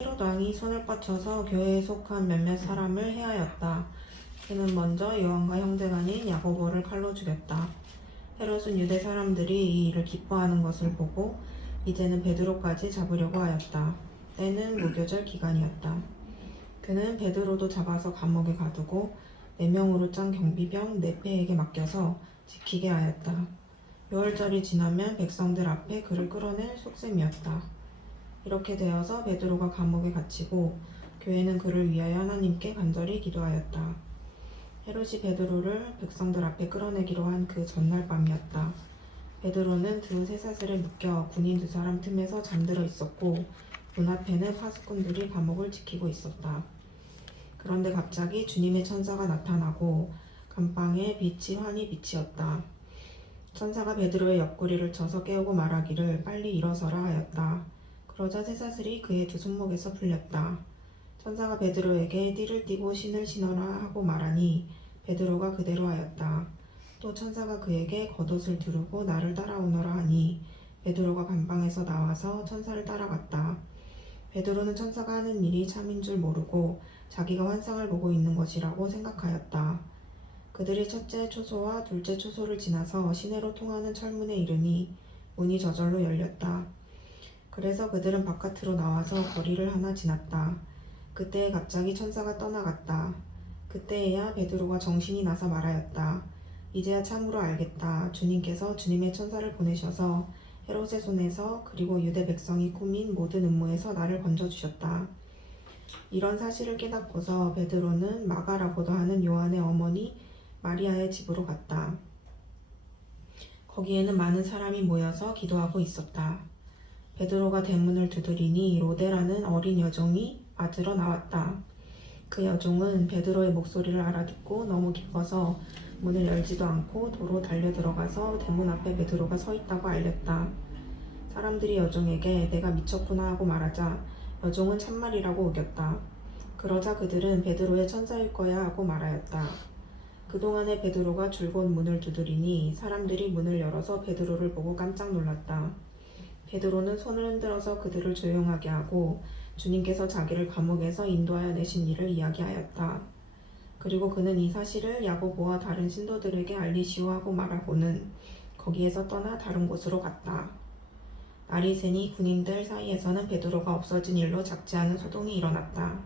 헤롯 왕이 손을 뻗쳐서 교회에 속한 몇몇 사람을 해하였다. 그는 먼저 요한과 형제간인 야고보를 칼로 죽였다. 헤롯은 유대 사람들이 이 일을 기뻐하는 것을 보고 이제는 베드로까지 잡으려고 하였다. 때는 무교절 기간이었다. 그는 베드로도 잡아서 감옥에 가두고 4명으로 짠 경비병 4패에게 맡겨서 지키게 하였다. 유월절이 지나면 백성들 앞에 그를 끌어낼 속셈이었다. 이렇게 되어서 베드로가 감옥에 갇히고 교회는 그를 위하여 하나님께 간절히 기도하였다. 헤롯이 베드로를 백성들 앞에 끌어내기로 한 그 전날 밤이었다. 베드로는 두 쇠사슬에 묶여 군인 2사람 틈에서 잠들어 있었고 문 앞에는 파수꾼들이 감옥을 지키고 있었다. 그런데 갑자기 주님의 천사가 나타나고 감방에 빛이 환히 비치었다. 천사가 베드로의 옆구리를 쳐서 깨우고 말하기를 빨리 일어서라 하였다. 그러자 쇠사슬이 그의 두 손목에서 풀렸다. 천사가 베드로에게 띠를 띠고 신을 신어라 하고 말하니 베드로가 그대로 하였다. 또 천사가 그에게 겉옷을 두르고 나를 따라오너라 하니 베드로가 감방에서 나와서 천사를 따라갔다. 베드로는 천사가 하는 일이 참인 줄 모르고 자기가 환상을 보고 있는 것이라고 생각하였다. 그들이 첫째 초소와 둘째 초소를 지나서 시내로 통하는 철문에 이르니 문이 저절로 열렸다. 그래서 그들은 바깥으로 나와서 거리를 하나 지났다. 그때 갑자기 천사가 떠나갔다. 그때에야 베드로가 정신이 나서 말하였다. 이제야 참으로 알겠다. 주님께서 주님의 천사를 보내셔서 헤롯의 손에서 그리고 유대 백성이 꾸민 모든 음모에서 나를 건져주셨다. 이런 사실을 깨닫고서 베드로는 마가라고도 하는 요한의 어머니 마리아의 집으로 갔다. 거기에는 많은 사람이 모여서 기도하고 있었다. 베드로가 대문을 두드리니 로데라는 어린 여종이 맞으러 나왔다. 그 여종은 베드로의 목소리를 알아듣고 너무 기뻐서 문을 열지도 않고 도로 달려 들어가서 대문 앞에 베드로가 서 있다고 알렸다. 사람들이 여종에게 내가 미쳤구나 하고 말하자 여종은 참말이라고 우겼다. 그러자 그들은 베드로의 천사일 거야 하고 말하였다. 그동안에 베드로가 줄곧 문을 두드리니 사람들이 문을 열어서 베드로를 보고 깜짝 놀랐다. 베드로는 손을 흔들어서 그들을 조용하게 하고 주님께서 자기를 감옥에서 인도하여 내신 일을 이야기하였다. 그리고 그는 이 사실을 야고보와 다른 신도들에게 알리시오 하고 말하고는 거기에서 떠나 다른 곳으로 갔다. 날이 새니 군인들 사이에서는 베드로가 없어진 일로 작지 않은 소동이 일어났다.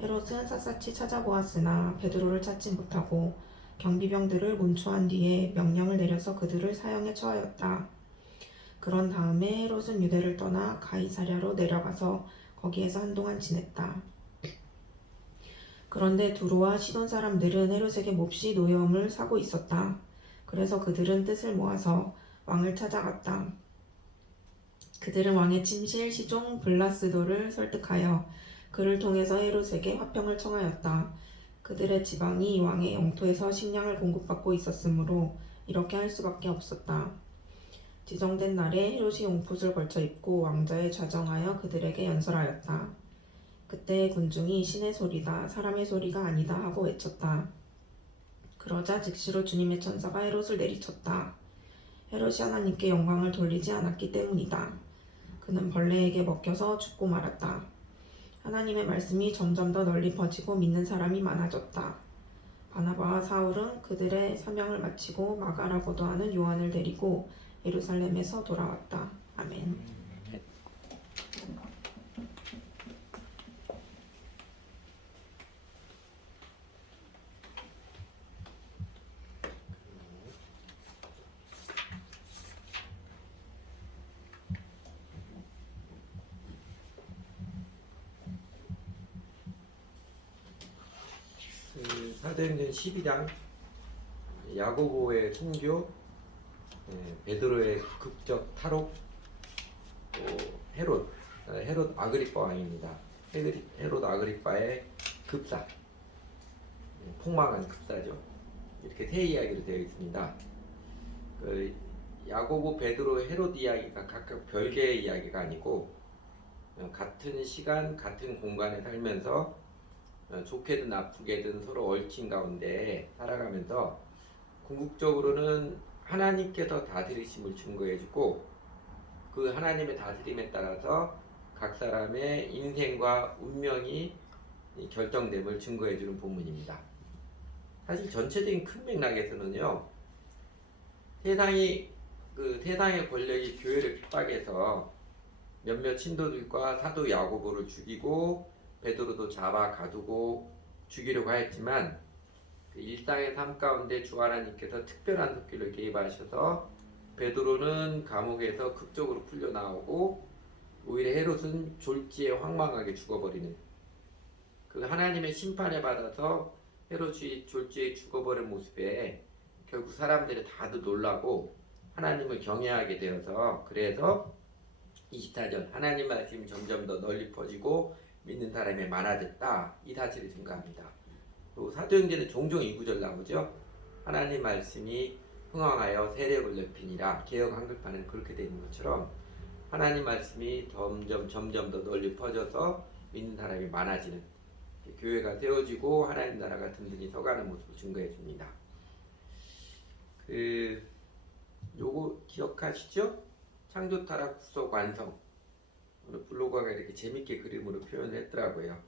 헤롯은 샅샅이 찾아보았으나 베드로를 찾지 못하고 경비병들을 문초한 뒤에 명령을 내려서 그들을 사형에 처하였다. 그런 다음에 헤롯은 유대를 떠나 가이사랴로 내려가서 거기에서 한동안 지냈다. 그런데 두로와 시돈 사람들은 헤롯에게 몹시 노여움을 사고 있었다. 그래서 그들은 뜻을 모아서 왕을 찾아갔다. 그들은 왕의 침실 시종 블라스도를 설득하여 그를 통해서 헤롯에게 화평을 청하였다. 그들의 지방이 왕의 영토에서 식량을 공급받고 있었으므로 이렇게 할 수밖에 없었다. 지정된 날에 헤롯이 용풋을 걸쳐 입고 왕자에 좌정하여 그들에게 연설하였다. 그때 군중이 신의 소리다, 사람의 소리가 아니다 하고 외쳤다. 그러자 즉시로 주님의 천사가 헤롯을 내리쳤다. 헤롯이 하나님께 영광을 돌리지 않았기 때문이다. 그는 벌레에게 먹혀서 죽고 말았다. 하나님의 말씀이 점점 더 널리 퍼지고 믿는 사람이 많아졌다. 바나바와 사울은 그들의 사명을 마치고 마가라고도 하는 요한을 데리고 예루살렘에서 돌아왔다. 아멘. 사도행전 12장 야고보의 순교, 베드로의 극적 탈옥, 헤롯 아그리빠 왕입니다. 헤롯 아그리빠의 급사, 폭망한 급사죠. 이렇게 세 이야기로 되어 있습니다. 야고보, 베드로, 헤롯 이야기가 각각 별개의 이야기가 아니고 같은 시간, 같은 공간에 살면서 좋게든 나쁘게든 서로 얽힌 가운데 살아가면서 궁극적으로는 하나님께서 다스리심을 증거해주고 그 하나님의 다스림에 따라서 각 사람의 인생과 운명이 이 결정됨을 증거해주는 본문입니다. 사실 전체적인 큰 맥락에서는요, 세상의 권력이 교회를 핍박해서 몇몇 신도들과 사도 야고보를 죽이고 베드로도 잡아 가두고 죽이려고 하였지만 그 일상의 삶 가운데 주 하나님께서 특별한 속기를 개입하셔서 베드로는 감옥에서 극적으로 풀려나오고 오히려 헤롯은 졸지에 황망하게 죽어버리는 그 하나님의 심판에 받아서 헤롯이 졸지에 죽어버린 모습에 결국 사람들이 다들 놀라고 하나님을 경외하게 되어서 그래서 24절 하나님 말씀이 점점 더 널리 퍼지고 믿는 사람이 많아졌다 이 사실을 증거합니다. 그리고 사도행전에 종종 이 구절 나오죠. 하나님 말씀이 흥왕하여 세력을 넓히니라. 개역 한글판에는 그렇게 되어 있는 것처럼 하나님 말씀이 점점 더 널리 퍼져서 믿는 사람이 많아지는 교회가 세워지고 하나님 나라가 든든히 서가는 모습을 증거해 줍니다. 요거 기억하시죠? 창조 타락 구속 완성. 오늘 블로거가 이렇게 재밌게 그림으로 표현을 했더라고요.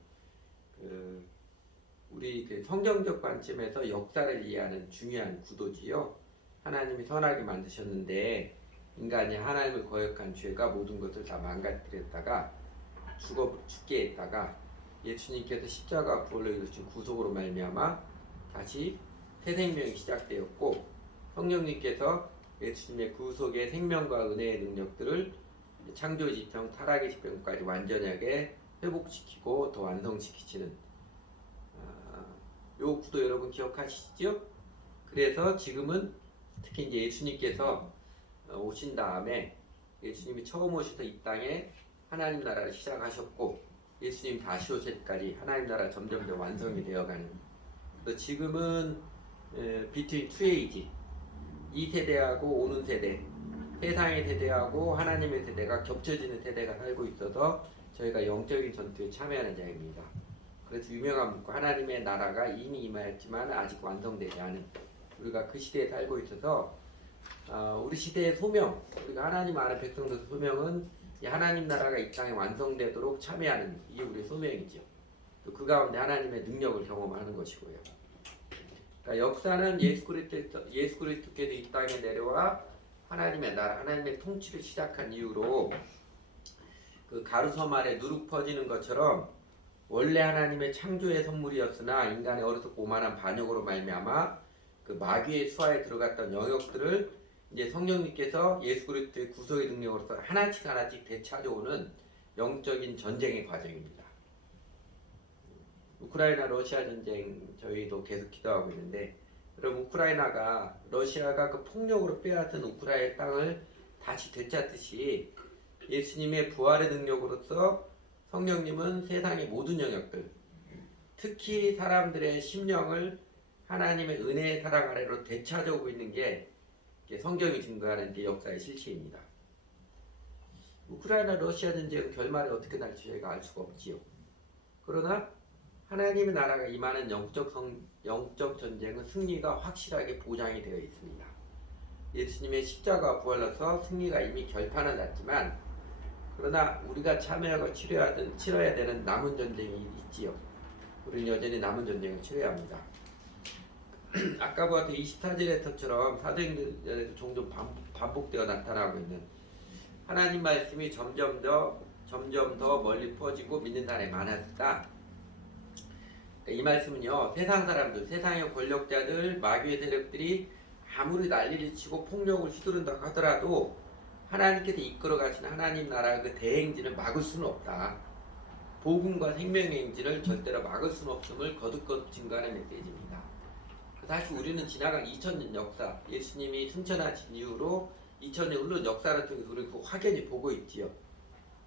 우리 성경적 관점에서 역사를 이해하는 중요한 구도지요. 하나님이 선하게 만드셨는데 인간이 하나님을 거역한 죄가 모든 것을 다 망가뜨렸다가 죽게 했다가 예수님께서 십자가 부활로 이루신 구속으로 말미암아 다시 새 생명이 시작되었고 성령님께서 예수님의 구속의 생명과 은혜의 능력들을 창조 지평 타락의 지평까지 완전하게 회복시키고 더 완성시키시는 요 구도 여러분 기억하시죠? 그래서 지금은 특히 이제 예수님께서 오신 다음에 예수님이 처음 오셔서 이 땅에 하나님 나라를 시작하셨고 예수님 다시 오실 때까지 하나님 나라 점점 더 완성이 되어가는. 그래서 지금은 between two age 이 세대하고 오는 세대, 세상의 세대하고 하나님의 세대가 겹쳐지는 세대가 살고 있어서 저희가 영적인 전투에 참여하는 자입니다. 그래서 유명한 문구 하나님의 나라가 이미 임하였지만 아직 완성되지 않은 우리가 그 시대에 살고 있어서 우리 시대의 소명, 우리가 하나님 아는 백성들 소명은 이 하나님 나라가 이 땅에 완성되도록 참여하는 이게 우리의 소명이죠. 또 그 가운데 하나님의 능력을 경험하는 것이고요. 그러니까 역사는 예수 그리스도께서 이 땅에 내려와 하나님의 나라, 하나님의 통치를 시작한 이후로 그 가루섬 아래 누룩 퍼지는 것처럼 원래 하나님의 창조의 선물이었으나 인간의 어리석고 오만한 반역으로 말미암아 그 마귀의 수하에 들어갔던 영역들을 이제 성령님께서 예수 그리스도의 구속의 능력으로서 하나씩 되찾아오는 영적인 전쟁의 과정입니다. 우크라이나 러시아 전쟁 저희도 계속 기도하고 있는데 여러분 우크라이나가 러시아가 그 폭력으로 빼앗은 우크라이나 땅을 다시 되찾듯이 예수님의 부활의 능력으로서 성령님은 세상의 모든 영역들 특히 사람들의 심령을 하나님의 은혜의 사랑 아래로 되찾아오고 있는 게 성경이 증거하는 게 역사의 실체입니다. 우크라이나 러시아 전쟁 결말이 어떻게 날지 저희가 알 수가 없지요. 그러나 하나님의 나라가 임하는 영적 전쟁은 승리가 확실하게 보장이 되어 있습니다. 예수님의 십자가 부활로서 승리가 이미 결판은 났지만 그러나 우리가 참여하고 치러야 되는 남은 전쟁이 있지요. 우리는 여전히 남은 전쟁을 치러야 합니다. 아까 보았던 24절에서처럼 사도행전에서 종종 반복되어 나타나고 있는 하나님 말씀이 점점 더 멀리 퍼지고 믿는 사람이 많아졌다. 이 말씀은요, 세상 사람들, 세상의 권력자들, 마귀의 세력들이 아무리 난리를 치고 폭력을 휘두른다고 하더라도 하나님께서 이끌어 가시는 하나님 나라의 그 대행진을 막을 수는 없다. 복음과 생명의 행진을 절대로 막을 수는 없음을 거듭 증거하는 메시지입니다. 사실 우리는 지나간 2000년 역사, 예수님이 승천하신 이후로 2000년 흘러 역사를 통해서 우리 그 확연히 보고 있지요.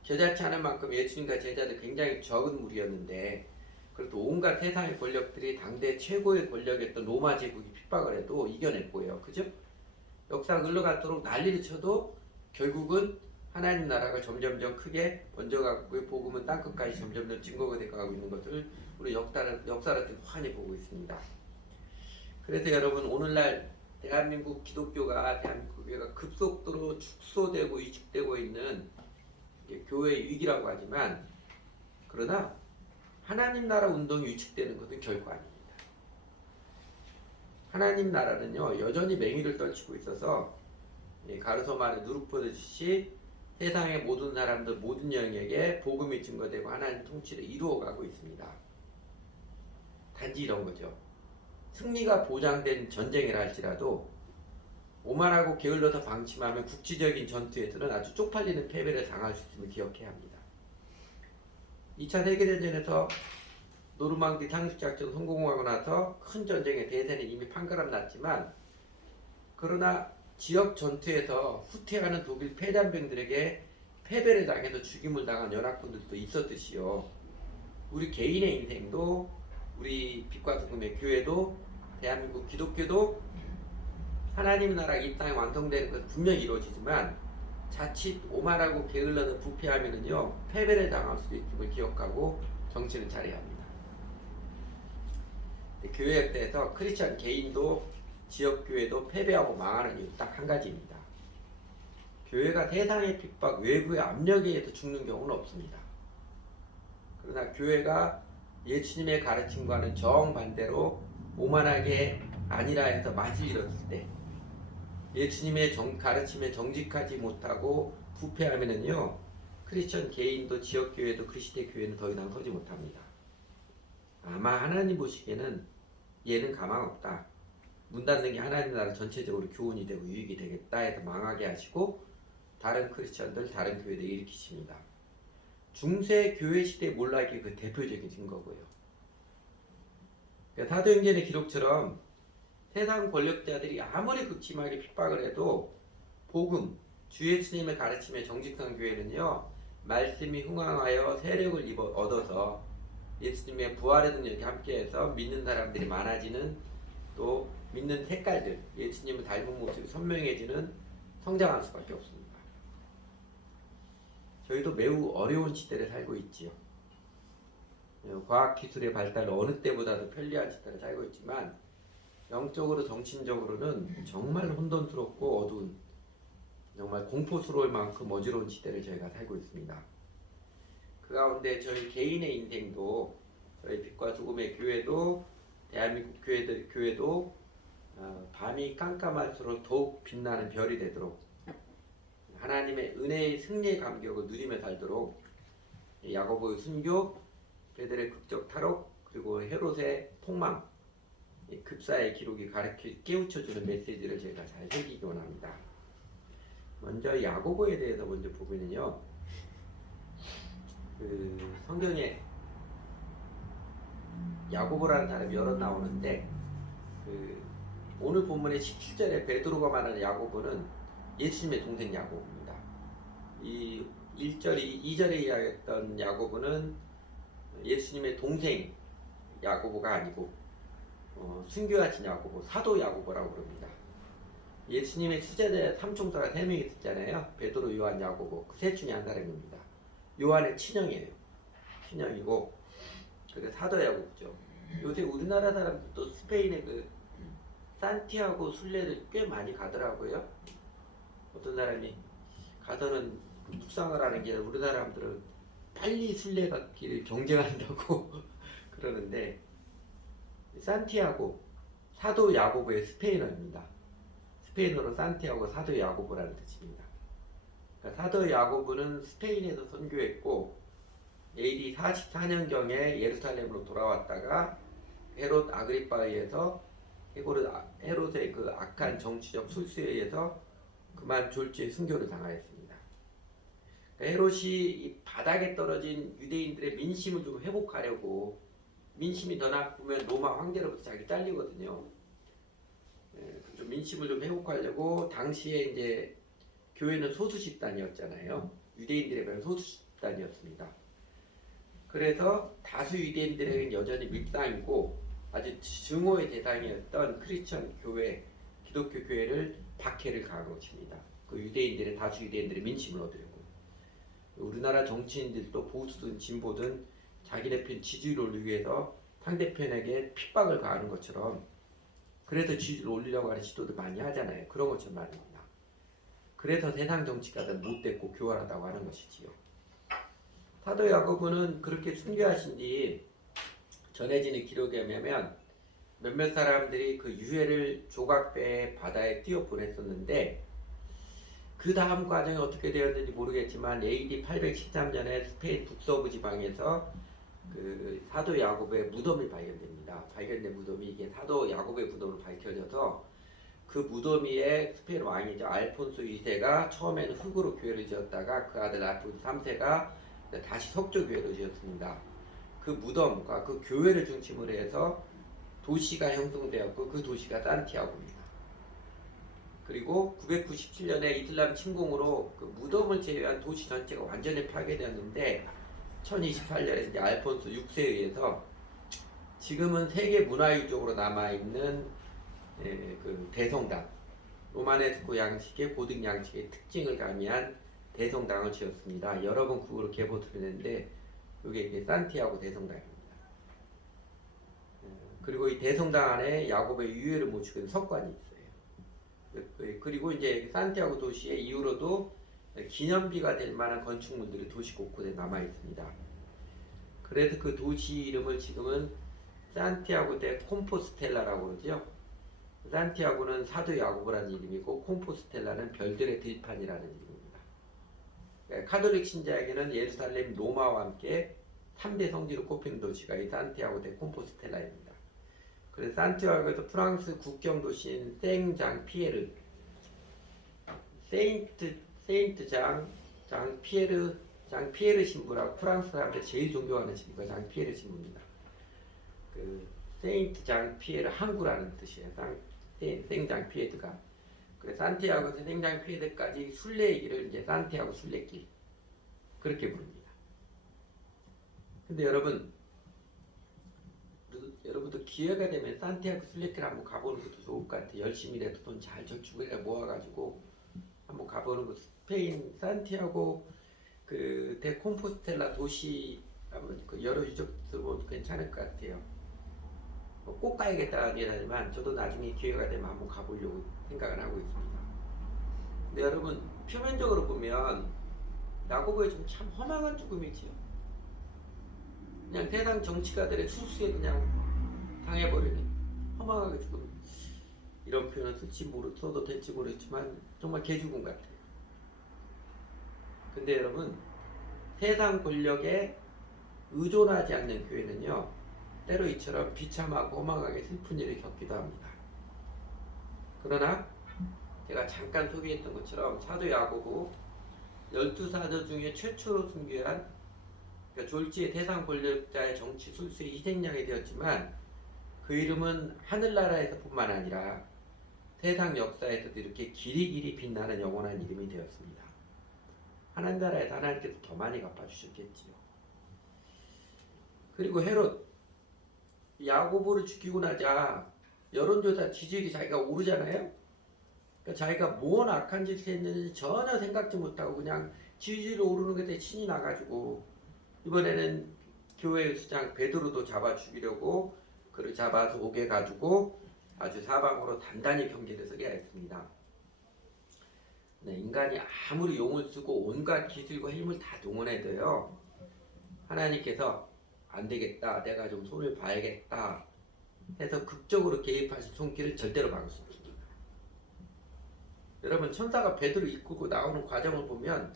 겨자치 않을 만큼 예수님과 제자들 굉장히 적은 무리였는데 그래도 온갖 세상의 권력들이 당대 최고의 권력이었던 로마 제국이 핍박을 해도 이겨냈고요. 그죠? 역사가 흘러갈수록 난리를 쳐도 결국은 하나님 나라가 점점점 크게 번져가고 복음은 땅끝까지 점점점 증거가 되어가고 있는 것을 우리 역사를 통해 환히 보고 있습니다. 그래서 여러분 오늘날 대한민국 기독교가 급속도로 축소되고 위축되고 있는 교회의 위기라고 하지만 그러나 하나님 나라 운동이 위축되는 것은 결코 아닙니다. 하나님 나라는요 여전히 맹위를 떨치고 있어서 가르소 말에 누룩보듯이 세상의 모든 사람들 모든 영역에 복음이 증거되고 하나님 통치를 이루어가고 있습니다. 단지 이런 거죠. 승리가 보장된 전쟁이라 할지라도 오만하고 게을러서 방심하면 국지적인 전투에서는 아주 쪽팔리는 패배를 당할 수 있음을 기억해야 합니다. 2차 세계대전에서 노르망디 상륙작전 성공하고 나서 큰 전쟁의 대세는 이미 판가름 났지만 그러나 지역 전투에서 후퇴하는 독일 패잔병들에게 패배를 당해서 죽임을 당한 연합군들도 있었듯이요. 우리 개인의 인생도 우리 빛과 소금의 교회도 대한민국 기독교도 하나님 나라 이 땅에 완성되는 것은 분명히 이루어지지만 자칫 오만하고 게을러서 부패하면은요 패배를 당할 수도 있음을 기억하고 정신을 차려야 합니다. 교회에 대해서 크리스천 개인도 지역교회도 패배하고 망하는 이유 딱 한 가지입니다. 교회가 세상의 핍박, 외부의 압력에 의해서 죽는 경우는 없습니다. 그러나 교회가 예수님의 가르침과는 정반대로 오만하게 아니라 해서 맛을 잃었을 때 예수님의 가르침에 정직하지 못하고 부패하면은요 크리스천 개인도 지역교회도 그리스도의 교회는 더 이상 서지 못합니다. 아마 하나님 보시기에는 얘는 가망 없다. 문 닫는 게 하나님 나라 전체적으로 교훈이 되고 유익이 되겠다 해서 망하게 하시고 다른 크리스천들 다른 교회들 일으키십니다. 중세 교회 시대 몰락이 그 대표적인 증거고요. 그러니까 사도행전의 기록처럼 세상 권력자들이 아무리 극심하게 핍박을 해도 복음, 주 예수님의 가르침에 정직한 교회는요 말씀이 흥황하여 세력을 얻어서 예수님의 부활의 능력이 함께해서 믿는 사람들이 많아지는 또 믿는 색깔들 예수님을 닮은 모습이 선명해지는 성장할 수밖에 없습니다. 저희도 매우 어려운 시대를 살고 있지요. 과학기술의 발달로 어느 때보다도 편리한 시대를 살고 있지만 영적으로 정신적으로는 정말 혼돈스럽고 어두운 정말 공포스러울 만큼 어지러운 시대를 저희가 살고 있습니다. 그 가운데 저희 개인의 인생도 저희 빛과 소금의 교회도 대한민국 교회도 밤이 깜깜할수록 더욱 빛나는 별이 되도록 하나님의 은혜의 승리의 감격을 누리며 살도록 야고보의 순교, 베델의 극적 탈옥 그리고 헤롯의 폭망 급사의 기록이 가르쳐 깨우쳐주는 메시지를 제가 잘 새기기 원합니다. 먼저 야고보에 대해서 먼저 보면은요 성경에 야고보라는 사람이 여러 나오는데 오늘 본문의 17절에 베드로가 말하는 야고보는 예수님의 동생 야고보입니다. 이 2절에 이야기했던 야고보는 예수님의 동생 야고보가 아니고 순교하신 야고보, 사도 야고보라고 부릅니다. 예수님의 수제자 삼총사가 3명이 있었잖아요. 베드로, 요한, 야고보. 그 셋 중에 한 사람입니다. 요한의 친형이에요. 친형이고 그게 사도 야고보죠. 요새 우리나라 사람들도 스페인의 그 산티아고 순례를 꽤 많이 가더라고요. 어떤 사람이 가서는 묵상을 하는 게 우리나라 사람들은 빨리 순례 가기를 경쟁한다고 그러는데 산티아고 사도 야고보의 스페인어입니다. 스페인어로 산티아고 사도 야고보라는 뜻입니다. 그러니까 사도 야고보는 스페인에서 선교했고 AD 44년경에 예루살렘으로 돌아왔다가 헤롯 아그리파에 의해서 헤롯의 그 악한 정치적 술수에 의해서 그만 졸지에 순교를 당하였습니다. 그러니까 헤롯이 이 바닥에 떨어진 유대인들의 민심을 좀 회복하려고 민심이 더 나쁘면 로마 황제로부터 자기 잘리거든요. 좀 민심을 좀 회복하려고 당시에 이제 교회는 소수 집단이었잖아요. 유대인들에 비해 소수 집단이었습니다. 그래서 다수 유대인들에게는 여전히 밀당이고 아주 증오의 대상이었던 크리스천 교회, 기독교 교회를 박해를 가한 것입니다. 그 유대인들의 다수 유대인들의 민심을 얻으려고. 우리나라 정치인들도 보수든 진보든 자기네 편 지지율을 올리기 위해서 상대편에게 핍박을 가하는 것처럼 그래서 지지율을 올리려고 하는 시도도 많이 하잖아요. 그런 것처럼 말입니다. 그래서 세상 정치가들 못됐고 교활하다고 하는 것이지요. 사도 야고보는 그렇게 순교하신 뒤 전해지는 기록에 의하면 몇몇 사람들이 그 유해를 조각배에 바다에 띄워 보냈었는데 그 다음 과정이 어떻게 되었는지 모르겠지만 AD 813년에 스페인 북서부 지방에서 그 사도 야고보의 무덤이 발견됩니다. 발견된 무덤이 이게 사도 야고보의 무덤으로 밝혀져서 그 무덤 위에 스페인 왕이죠. 알폰소 2세가 처음에는 흙으로 교회를 지었다가 그 아들 알폰소 3세가 다시 석조 교회를 지었습니다. 그 무덤과 그 교회를 중심으로 해서 도시가 형성되었고 그 도시가 산티아고입니다. 그리고 997년에 이슬람 침공으로 그 무덤을 제외한 도시 전체가 완전히 파괴되었는데 1028년에 이제 알폰소 6세에 의해서 지금은 세계 문화유적으로 남아있는 그 대성당 로마네스코 양식의 고등 양식의 특징을 가미한 대성당을 지었습니다. 여러 번 국으로 개보를 했는데 이게 산티아고 대성당입니다. 그리고 이 대성당 안에 야고보의 유해를 모시고 있는 석관이 있어요. 그리고 이제 산티아고 도시에 이후로도 기념비가 될 만한 건축물들이 도시 곳곳에 남아 있습니다. 그래서 그 도시 이름을 지금은 산티아고 데 콤포스텔라라고 그러죠. 산티아고는 사도 야고보라는 이름이고 콤포스텔라는 별들의 들판이라는 이름입니다. 카톨릭 신자에게는 예루살렘, 로마와 함께 3대 성지로 꼽히는 도시가 이 산티아고 데 콤포스텔라입니다. 그래서 산티아고에서 프랑스 국경 도시인 생장 피에르, 세인트 장 피에르 신부라고 프랑스 사람들 제일 존경하는 신부가 장 피에르 신부입니다. 그 세인트 장 피에르 항구라는 뜻이에요. 생장 피에르가. 그래서 산티아고에서 생장 피에르까지 순례의 길을 이제 산티아고 순례길 그렇게 부릅니다. 근데 여러분도 기회가 되면 산티아고 순례길 한번 가보는 것도 좋을 것 같아요. 열심히라도 돈 잘 저축을 해 모아가지고 한번 가보는 것도. 스페인 산티아고 그 데콤포스텔라 도시 한번 그 여러 유적들 보면 괜찮을 것 같아요. 꼭 가야겠다는 게 아니지만 저도 나중에 기회가 되면 한번 가보려고 생각을 하고 있습니다. 근데 여러분 표면적으로 보면 야고보의 좀 참 허망한 죽음이지요. 그냥 세상 정치가들의 술수에 그냥 당해버리는 허망하게 죽음. 이런 표현은 써도 될지 모르겠지만 정말 개죽음 같아요. 근데 여러분 세상 권력에 의존하지 않는 교회는요 때로 이처럼 비참하고 허망하게 슬픈 일을 겪기도 합니다. 그러나 제가 잠깐 소개했던 것처럼 사도 야고보 12사도 중에 최초로 순교한 그러니까 졸지의 세상 권력자의 정치 술수의 희생양이 되었지만 그 이름은 하늘나라에서 뿐만 아니라 세상 역사에서도 이렇게 길이길이 빛나는 영원한 이름이 되었습니다. 하늘나라에서 하나님께서 더 많이 갚아주셨겠지요. 그리고 헤롯 야고보를 죽이고 나자 여론조사 지지율이 자기가 오르잖아요. 그러니까 자기가 뭔 악한 짓을 했는지 전혀 생각지 못하고 그냥 지지율이 오르는 것에 신이 나가지고 이번에는 교회 수장 베드로도 잡아 죽이려고 그를 잡아서 옥에 가지고 아주 사방으로 단단히 경계를 서게 했습니다. 네, 인간이 아무리 용을 쓰고 온갖 기술과 힘을 다 동원해도요 하나님께서 안 되겠다, 내가 좀 손을 봐야겠다 해서 극적으로 개입하신 손길을 절대로 막을 수 없습니다. 여러분 천사가 베드로 이끌고 나오는 과정을 보면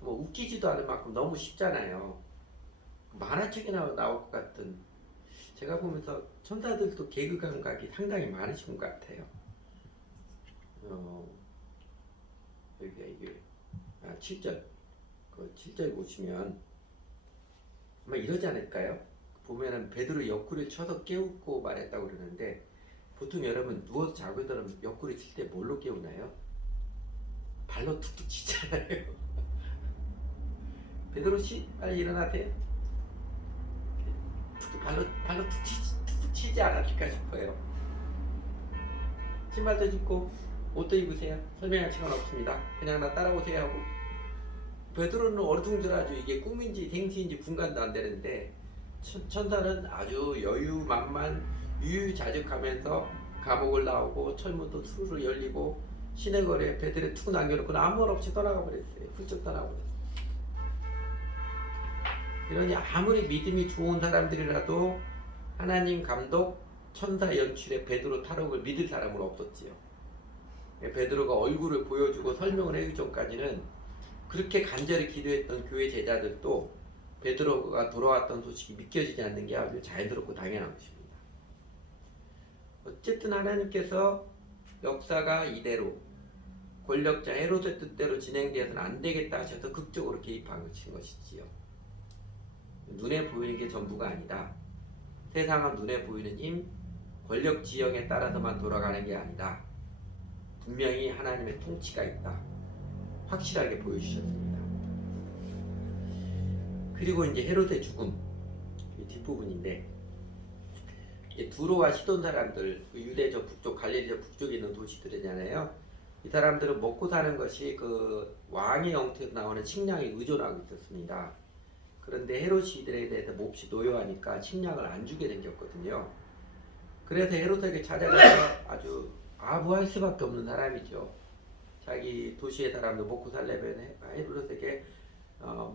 뭐 웃기지도 않을 만큼 너무 쉽잖아요. 만화책에 나올 것 같은. 제가 보면서 천사들도 개그 감각이 상당히 많으신 것 같아요. 이게 7절 그 7절 보시면 아마 이러지 않을까요? 보면은 베드로 옆구리를 쳐서 깨우고 말했다고 그러는데 보통 여러분 누워서 자고 있다면 옆구리 칠 때 뭘로 깨우나요? 발로 툭툭 치잖아요. 베드로 씨 빨리 일어나세요. 발로 툭툭 치지 않았을까 싶어요. 신발도 신고 옷도 입으세요. 설명할 시간 없습니다. 그냥 나 따라오세요 하고. 베드로는 어리둥절하죠. 이게 꿈인지 생시인지 분간도 안 되는데 천사는 아주 여유만만 유유자적하면서 감옥을 나오고 철문도 수르르 열리고 시내거리에 베드로에 툭 남겨놓고 아무 말 없이 떠나가 버렸어요. 훌쩍 떠나가 버렸어요. 이러니 아무리 믿음이 좋은 사람들이라도 하나님 감독, 천사 연출의 베드로 탈옥을 믿을 사람은 없었지요. 베드로가 얼굴을 보여주고 설명을 해주기 전까지는 그렇게 간절히 기도했던 교회 제자들도 베드로가 돌아왔던 소식이 믿겨지지 않는 게 아주 자연스럽고 당연한 것입니다. 어쨌든 하나님께서 역사가 이대로 권력자 헤로데 뜻대로 진행되어서는 안 되겠다 하셔서 극적으로 개입한 것이지요. 눈에 보이는 게 전부가 아니다. 세상은 눈에 보이는 힘, 권력 지형에 따라서만 돌아가는 게 아니다. 분명히 하나님의 통치가 있다. 확실하게 보여주셨습니다. 그리고 이제 헤롯의 죽음, 이 뒷부분인데, 두로와 시돈 사람들, 유대 저 북쪽, 갈릴리 저 북쪽에 있는 도시들이잖아요. 이 사람들은 먹고 사는 것이 그 왕의 형태로 나오는 식량에 의존하고 있었습니다. 그런데 헤롯이 이들에 대해서 몹시 노여하니까 식량을 안 주게 생겼거든요. 그래서 헤롯에게 찾아가서 아주 아부할 수밖에 없는 사람이죠. 자기 도시의 사람들 먹고 살려면 헤롯에게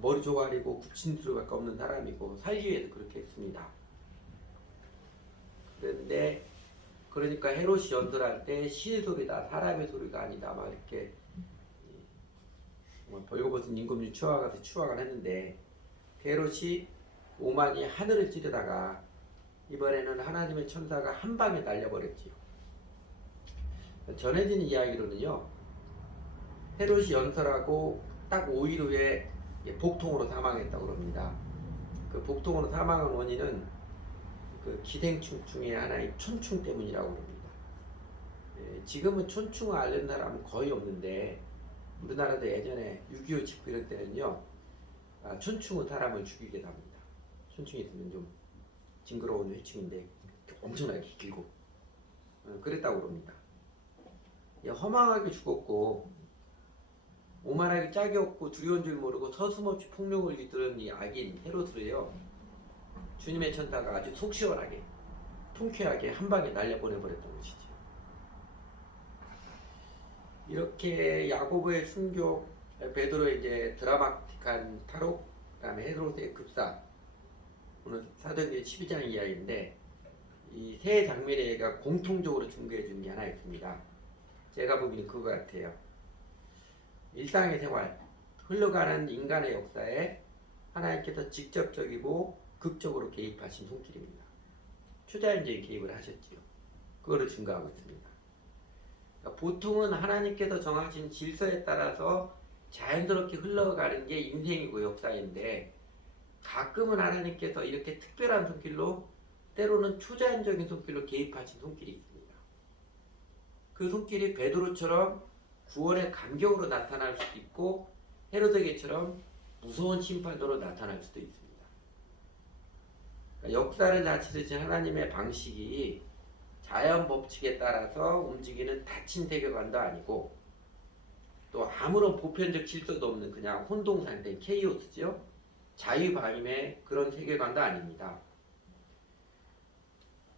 머리 조아리고 굳힌 수밖에 없는 사람이고 살기 위해서 그렇게 했습니다. 그런데 그러니까 헤롯이 연설할 때 신의 소리다 사람의 소리가 아니다 막 이렇게 벌거벗은 임금님 추악하서 추악을 했는데 헤롯이 오만이 하늘을 찌르다가 이번에는 하나님의 천사가 한 방에 날려버렸지요. 전해지는 이야기로는요, 헤롯이 연설하고 딱 5일 후에 복통으로 사망했다고 합니다. 그 복통으로 사망한 원인은 그 기생충 중에 하나인 촌충 때문이라고 합니다. 지금은 촌충을 앓는 사람은 거의 없는데 우리나라도 예전에 6.25 집회 이럴 때는요, 촌충은 사람을 죽이게 합니다. 촌충이 있으면 좀 징그러운 회충인데 엄청나게 길고 그랬다고 합니다. 허망하게 죽었고 오만하게 짝이 없고 두려운 줄 모르고 서슴없이 폭력을 이끌은 이 악인 헤롯을요, 주님의 천사가 아주 속 시원하게 통쾌하게 한 방에 날려보내버렸던 것이죠. 이렇게 야고보의 순교, 베드로의 이제 드라마틱한 탈옥, 그다음에 헤롯의 급사, 오늘 사도행전 12장 이야기인데 이 세 장면에가 공통적으로 중개해 주는 게 하나 있습니다. 제가 보기에는 그거 같아요. 일상의 생활, 흘러가는 인간의 역사에 하나님께서 직접적이고 극적으로 개입하신 손길입니다. 초자연적인 개입을 하셨지요. 그거를 증거하고 있습니다. 그러니까 보통은 하나님께서 정하신 질서에 따라서 자연스럽게 흘러가는 게 인생이고 역사인데 가끔은 하나님께서 이렇게 특별한 손길로 때로는 초자연적인 손길로 개입하신 손길이 있습니다. 그 손길이 베드로처럼 구원의 감격으로 나타날 수도 있고 헤로데게처럼 무서운 심판으로 나타날 수도 있습니다. 그러니까 역사를 다스리신 하나님의 방식이 자연 법칙에 따라서 움직이는 닫힌 세계관도 아니고 또 아무런 보편적 질서도 없는 그냥 혼동상태인 케이오스죠. 자유방임의 그런 세계관도 아닙니다.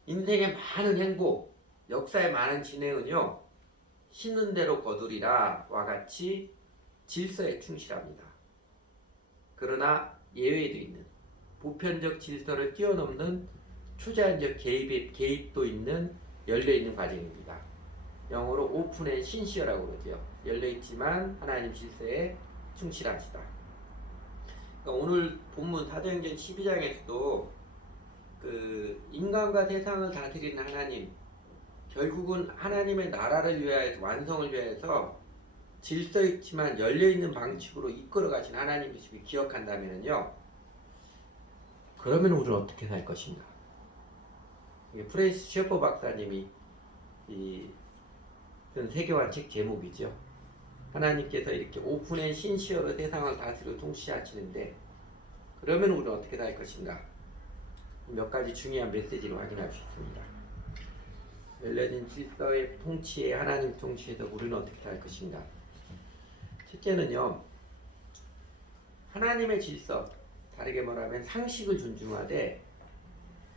인생의 많은 행복, 역사의 많은 진행은요, 심는 대로 거두리라 와 같이 질서에 충실합니다. 그러나 예외도 있는 보편적 질서를 뛰어넘는 초자연적 개입도 있는 열려있는 과정입니다. 영어로 오픈 앤 신시어라고 그러죠. 열려있지만 하나님 질서에 충실합시다. 그러니까 오늘 본문 사도행전 12장에서도 그 인간과 세상을 다스리는 하나님, 결국은 하나님의 나라를 위하여서 완성을 위하여서 질서 있지만 열려있는 방식으로 이끌어 가신 하나님이심을 기억한다면요, 그러면 우리는 어떻게 살 것인가? 프레이스 셰퍼 박사님이 쓴 세계관 책 제목이죠. 하나님께서 이렇게 오픈앤 신시어로 세상을 다스리고 통치하시는데 그러면 우리는 어떻게 살 것인가? 몇 가지 중요한 메시지를 확인할 수 있습니다. 열려진 질서의 통치에 하나님 통치에서 우리는 어떻게 살 것인가? 첫째는요, 하나님의 질서, 다르게 말하면 상식을 존중하되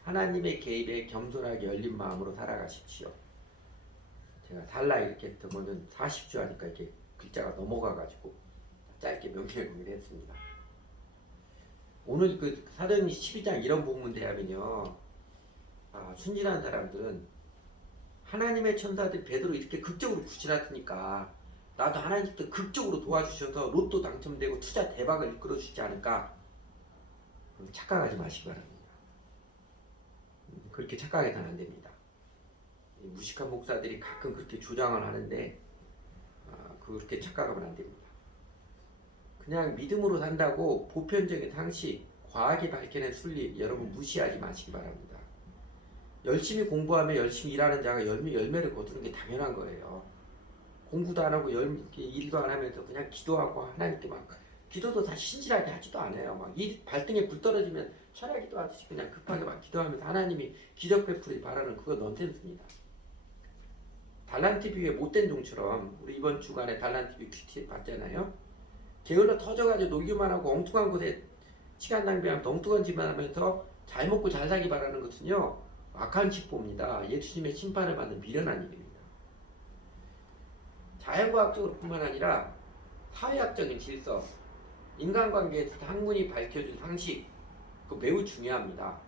하나님의 개입에 겸손하게 열린 마음으로 살아가십시오. 제가 달라 이렇게 했더니 40주 하니까 이렇게 글자가 넘어가가지고 짧게 명쾌하게 했습니다. 오늘 그 사도행전 12장 이런 본문 대하면요. 순진한 사람들은 하나님의 천사들이 베드로 이렇게 극적으로 구실하니까 나도 하나님께서 극적으로 도와주셔서 로또 당첨되고 투자 대박을 이끌어 주지 않을까. 착각하지 마시기 바랍니다. 그렇게 착각해서는 안 됩니다. 무식한 목사들이 가끔 그렇게 주장을 하는데 그렇게 착각하면 안 됩니다. 그냥 믿음으로 산다고 보편적인 상식, 과학이 밝혀낸 순리 여러분 무시하지 마시기 바랍니다. 열심히 공부하며 열심히 일하는 자가 열매를 거두는 게 당연한 거예요. 공부도 안 하고 일도 안 하면서 그냥 기도하고 하나님께 막 기도도 다 신실하게 하지도 않아요. 막 일 발등에 불 떨어지면 철야기도 하듯이 그냥 급하게 막 기도하면서 하나님이 기적 베풀이 바라는 그거 넌센스입니다. 달란트 비유의 못된 종처럼 우리 이번 주간에 달란트 비유 퀴즈 봤잖아요. 게을러 터져가지고 놀기만 하고 엉뚱한 곳에 시간 낭비하면서 엉뚱한 짓만 하면서 잘 먹고 잘 살기 바라는 것은요 악한 칙보입니다. 예수님의 심판을 받는 미련한 일입니다. 자연과학적으로 뿐만 아니라 사회학적인 질서, 인간관계에서 학문이 밝혀준 상식, 그거 매우 중요합니다.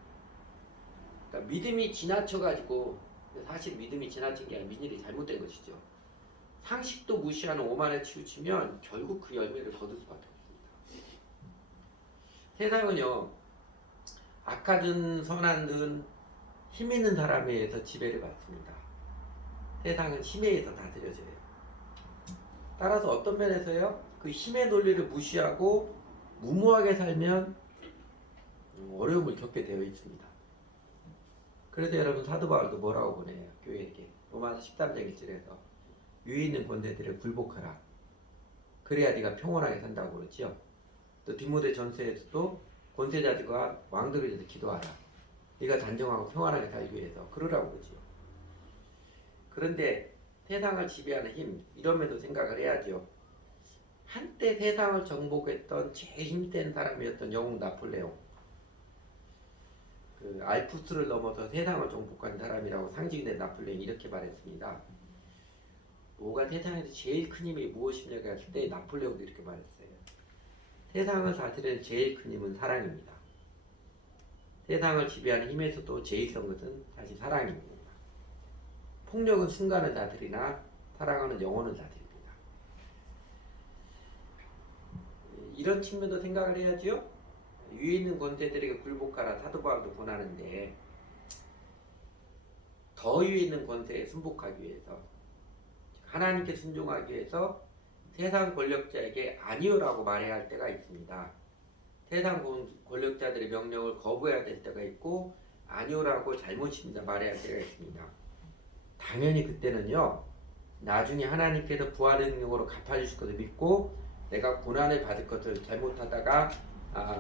그러니까 믿음이 지나쳐가지고 사실 믿음이 지나친 게 아니라 믿음이 잘못된 것이죠. 상식도 무시하는 오만에 치우치면 결국 그 열매를 거둘 수밖에 없습니다. 세상은요 악하든 선하든 힘 있는 사람에 의해서 지배를 받습니다. 세상은 힘에 의해서 다스려져요. 따라서 어떤 면에서요 그 힘의 논리를 무시하고 무모하게 살면 어려움을 겪게 되어 있습니다. 그래서 여러분 사도 바울도 뭐라고 보내요 교회에게 로마서 13장 1절에서 위에 있는 권세들을 굴복하라. 그래야 네가 평온하게 산다고 그러지요. 또 디모데 전서에서도 권세자들과 왕들을 위해서 기도하라. 네가 단정하고 평안하게 살기 위해서 그러라고 그러지요. 그런데 세상을 지배하는 힘 이런 면도 생각을 해야죠. 한때 세상을 정복했던 제일 힘센 사람이었던 영웅 나폴레옹. 그 알프스를 넘어서 세상을 정복한 사람이라고 상징된 나폴레옹이 이렇게 말했습니다. 뭐가 세상에서 제일 큰 힘이 무엇이냐고 했을 때 나폴레옹도 이렇게 말했어요. 세상을 다스리는 제일 큰 힘은 사랑입니다. 세상을 지배하는 힘에서도 제일 큰 것은 사실 사랑입니다. 폭력은 순간을 다스리나 사랑은 영혼을 다스립니다. 이런 측면도 생각을 해야지요. 위에 있는 권세들에게 굴복하라 사도 바울도 권하는데 더 위에 있는 권세에 순복하기 위해서 하나님께 순종하기 위해서 세상 권력자에게 아니오라고 말해야 할 때가 있습니다. 세상 권력자들의 명령을 거부해야 될 때가 있고 아니오라고 잘못입니다 말해야 할 때가 있습니다. 당연히 그때는요 나중에 하나님께서 부활의 능력으로 갚아주실 것을 믿고 내가 고난을 받을 것을 잘못하다가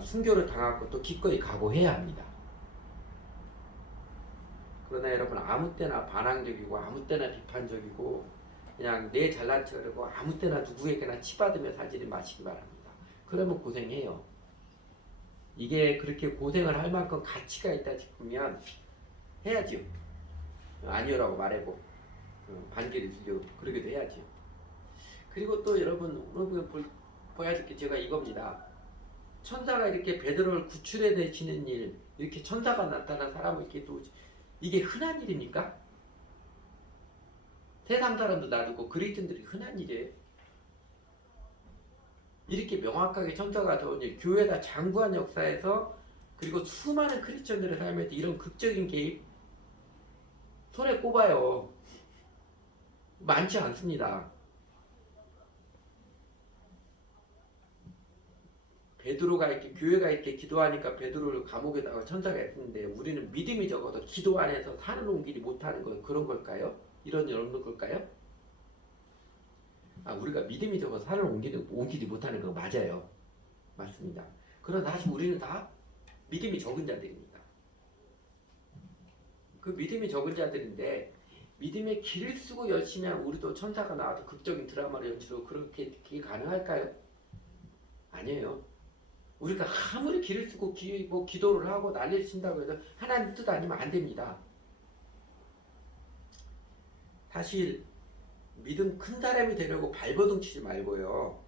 순교를 당할 것도 기꺼이 각오해야 합니다. 그러나 여러분 아무 때나 반항적이고 아무 때나 비판적이고 그냥 내 잘난 척하려고 아무 때나 누구에게나 치받으며 살지를 마시기 바랍니다. 그러면 고생해요. 이게 그렇게 고생을 할 만큼 가치가 있다 싶으면 해야지요. 아니요라고 말하고 반기를 주려고 그러기도 해야지요. 그리고 또 여러분 보야 될 게 제가 이겁니다. 천사가 이렇게 베드로를 구출해 내시는 일, 이렇게 천사가 나타난 사람을 이렇게 또 이게 흔한 일입니까? 세상 사람도 놔두고 그리스도인들이 흔한 일이에요. 이렇게 명확하게 천사가 더 교회가 장구한 역사에서 그리고 수많은 크리스천들의 삶에서 이런 극적인 개입 손에 꼽아요. 많지 않습니다. 베드로가 이렇게 교회가 이렇게 기도하니까 베드로를 감옥에다가 천사가 했는데 우리는 믿음이 적어서 기도 안에서 산을 옮기지 못하는 건 그런 걸까요? 이런 일 없는 걸까요? 우리가 믿음이 적어서 산을 옮기지 못하는 건 맞아요. 맞습니다. 그러나 사실 우리는 다 믿음이 적은 자들입니다. 그 믿음이 적은 자들인데 믿음의 길을 쓰고 열심히 하면 우리도 천사가 나와서 극적인 드라마를 연출하고 그렇게 그게 가능할까요? 아니에요. 우리가 아무리 길을 쓰고 기도를 하고 난리를 친다고 해서 하나님 뜻 아니면 안 됩니다. 사실 믿음 큰 사람이 되려고 발버둥 치지 말고요.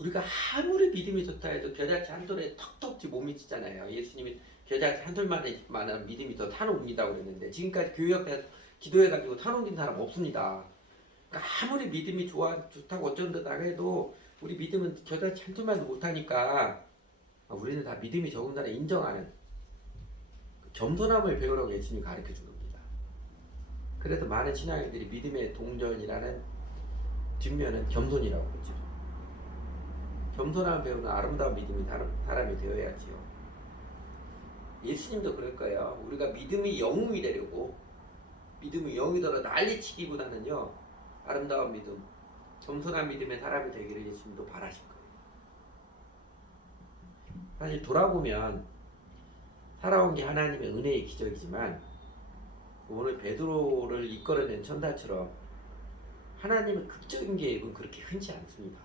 우리가 아무리 믿음이 좋다 해도 겨자씨 한 돌에 턱턱지 못 미치잖아요. 예수님이 겨자씨 한 돌만한 믿음이 더 타놓습니다 그랬는데 지금까지 교회 옆에 기도해가지고 타놓은 사람 없습니다. 그러니까 아무리 믿음이 좋다고 어쩐다 해도 우리 믿음은 겨자씨 한 돌만도 못하니까 우리는 다 믿음이 적은다는 인정하는 겸손함을 배우라고 예수님이 가르쳐준 겁니다. 그래서 많은 신앙인들이 믿음의 동전이라는 뒷면은 겸손이라고 그러죠. 겸손함을 배우는 아름다운 믿음이 사람이 되어야지요. 예수님도 그럴 거예요. 우리가 믿음이 영웅이 되려고 믿음이 영웅이더라 난리치기보다는요. 아름다운 믿음, 겸손한 믿음의 사람이 되기를 예수님도 바라실 거예요. 사실 돌아보면 살아온 게 하나님의 은혜의 기적이지만 오늘 베드로를 이끌어낸 천사처럼 하나님의 극적인 계획은 그렇게 흔치 않습니다.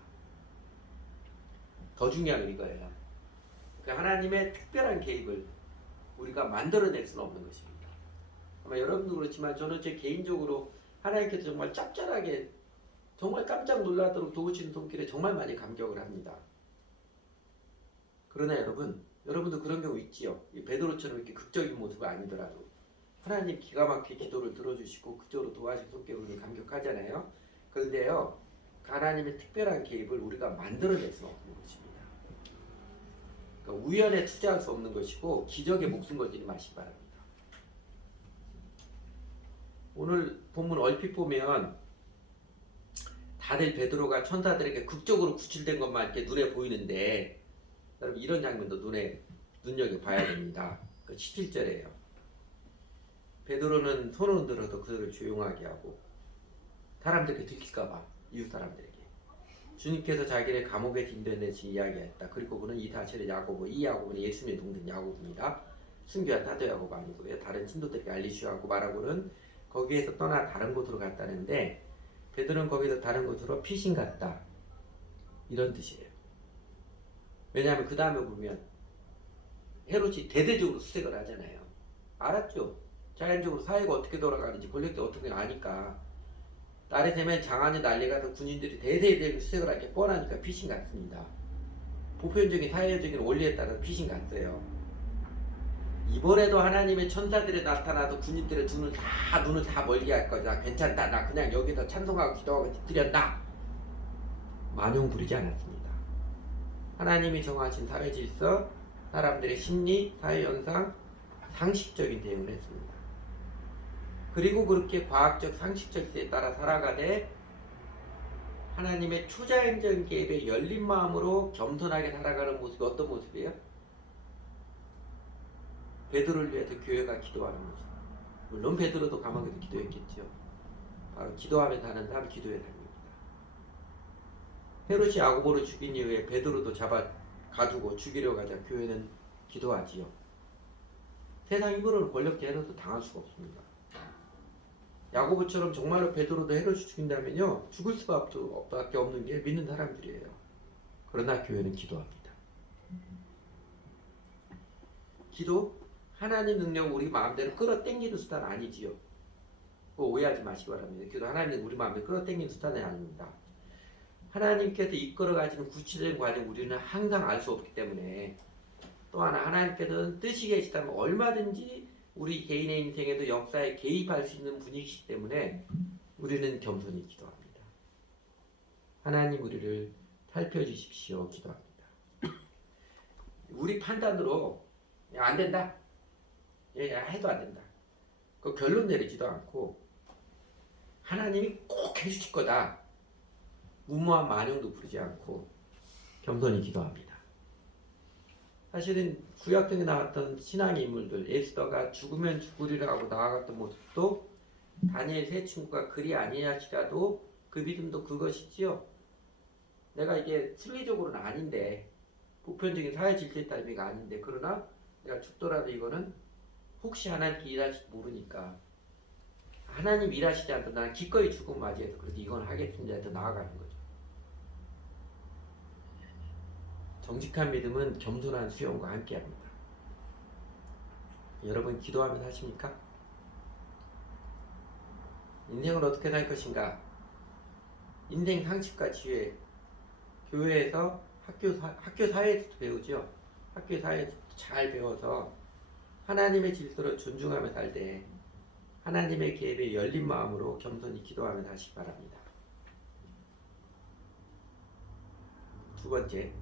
더 중요한 건 이거예요. 그러니까 하나님의 특별한 계획을 우리가 만들어낼 수는 없는 것입니다. 아마 여러분도 그렇지만 저는 제 개인적으로 하나님께서 정말 짭짤하게 정말 깜짝 놀라도록 도우시는 손길에 정말 많이 감격을 합니다. 그러나 여러분도 그런 경우 있지요. 베드로처럼 이렇게 극적인 모습이 아니더라도 하나님 기가 막히게 기도를 들어주시고 그쪽으로 도와주신 손길에 우리는 감격하잖아요. 그런데요, 하나님의 특별한 계획을 우리가 만들어낼 수는 없는 것입니다. 그러니까 우연에 투자할 수 없는 것이고 기적에 목숨 걸지 마시기 바랍니다. 오늘 본문 얼핏 보면 다들 베드로가 천사들에게 극적으로 구출된 것만 이렇게 눈에 보이는데 여러분 이런 장면도 눈여겨봐야 됩니다. 그 17절에요. 베드로는 손을 흔들어도 그들을 조용하게 하고 사람들에게 들킬까봐 이웃 사람들에게 주님께서 자기를 감옥에 딘던내시 이야기했다. 그리고 그는 이 사실을 야고보, 이 야고보는 예수님의 동생 야고보입니다. 순교한 사도 야고보 아니고요. 다른 친도들에게 알리시하고 말하고는 거기에서 떠나 다른 곳으로 갔다는데 베드로는 거기서 다른 곳으로 피신 갔다. 이런 뜻이에요. 왜냐하면 그 다음에 보면 헤롯이 대대적으로 수색을 하잖아요. 알았죠? 자연적으로 사회가 어떻게 돌아가는지 권력도 어떻게 아니까 날이 되면 장안이 난리가서 군인들이 대대적으로 수색을 하게 뻔하니까 피신 갔습니다. 보편적인 사회적인 원리에 따라 피신 갔어요. 이번에도 하나님의 천사들이 나타나서 군인들의 눈을 다 멀게 할 거다. 괜찮다. 나 그냥 여기서 찬송하고 기도하고 드렸다. 만용 부리지 않았습니다. 하나님이 정하신 사회 질서, 사람들의 심리, 사회 현상, 상식적인 대응을 했습니다. 그리고 그렇게 과학적 상식적 시대에 따라 살아가되 하나님의 초자연적인 계획에 열린 마음으로 겸손하게 살아가는 모습이 어떤 모습이에요? 베드로를 위해서 교회가 기도하는 모습. 물론 베드로도 감옥에서 기도했겠죠. 바로 기도하며 사는 사람, 기도의 삶입니다. 헤롯이 야고보를 죽인 이후에 베드로도 가두고 죽이려고 하자 교회는 기도하지요. 세상 힘으로는 권력자 헤롯도 당할 수가 없습니다. 야고보처럼 정말로 베드로도 헤롯이 죽인다면요 죽을 수밖에 없는 게 믿는 사람들이에요. 그러나 교회는 기도합니다. 기도 하나님 능력을 우리 마음대로 끌어당기는 수단 아니지요. 그거 오해하지 마시기 바랍니다. 기도 하나님 우리 마음대로 끌어당기는 수단이 아닙니다. 하나님께서 이끌어가시는 구체적인 과정 우리는 항상 알 수 없기 때문에 또 하나 하나님께서는 뜻이 계시다면 얼마든지 우리 개인의 인생에도 역사에 개입할 수 있는 분이시기 때문에 우리는 겸손히 기도합니다. 하나님 우리를 살펴주십시오. 기도합니다. 우리 판단으로 안 된다. 해도 안 된다. 그 결론 내리지도 않고 하나님이 꼭 해주실 거다. 무모한 만용도 부리지 않고 겸손히 기도합니다. 사실은 구약성에 나왔던 신앙의 인물들 에스더가 죽으면 죽으리라고 나아갔던 모습도 다니엘 세 친구가 그리 아니하시라도 그 믿음도 그것이지요. 내가 이게 순리적으로는 아닌데 보편적인 사회 질서에 따르미가 아닌데 그러나 내가 죽더라도 이거는 혹시 하나님께 일하실지 모르니까 하나님 일하시지 않던 나는 기꺼이 죽음 맞이해서 그래도 이건 하겠습니다 해서 나아가는 거죠. 정직한 믿음은 겸손한 수용과 함께합니다. 여러분 기도하면서 하십니까? 인생을 어떻게 살 것인가? 인생 상식과 지혜, 교회에서 학교 사회에서도 배우죠. 학교 사회에서 잘 배워서 하나님의 질서를 존중하며 살 때 하나님의 계획에 열린 마음으로 겸손히 기도하며 사시기 바랍니다. 두 번째,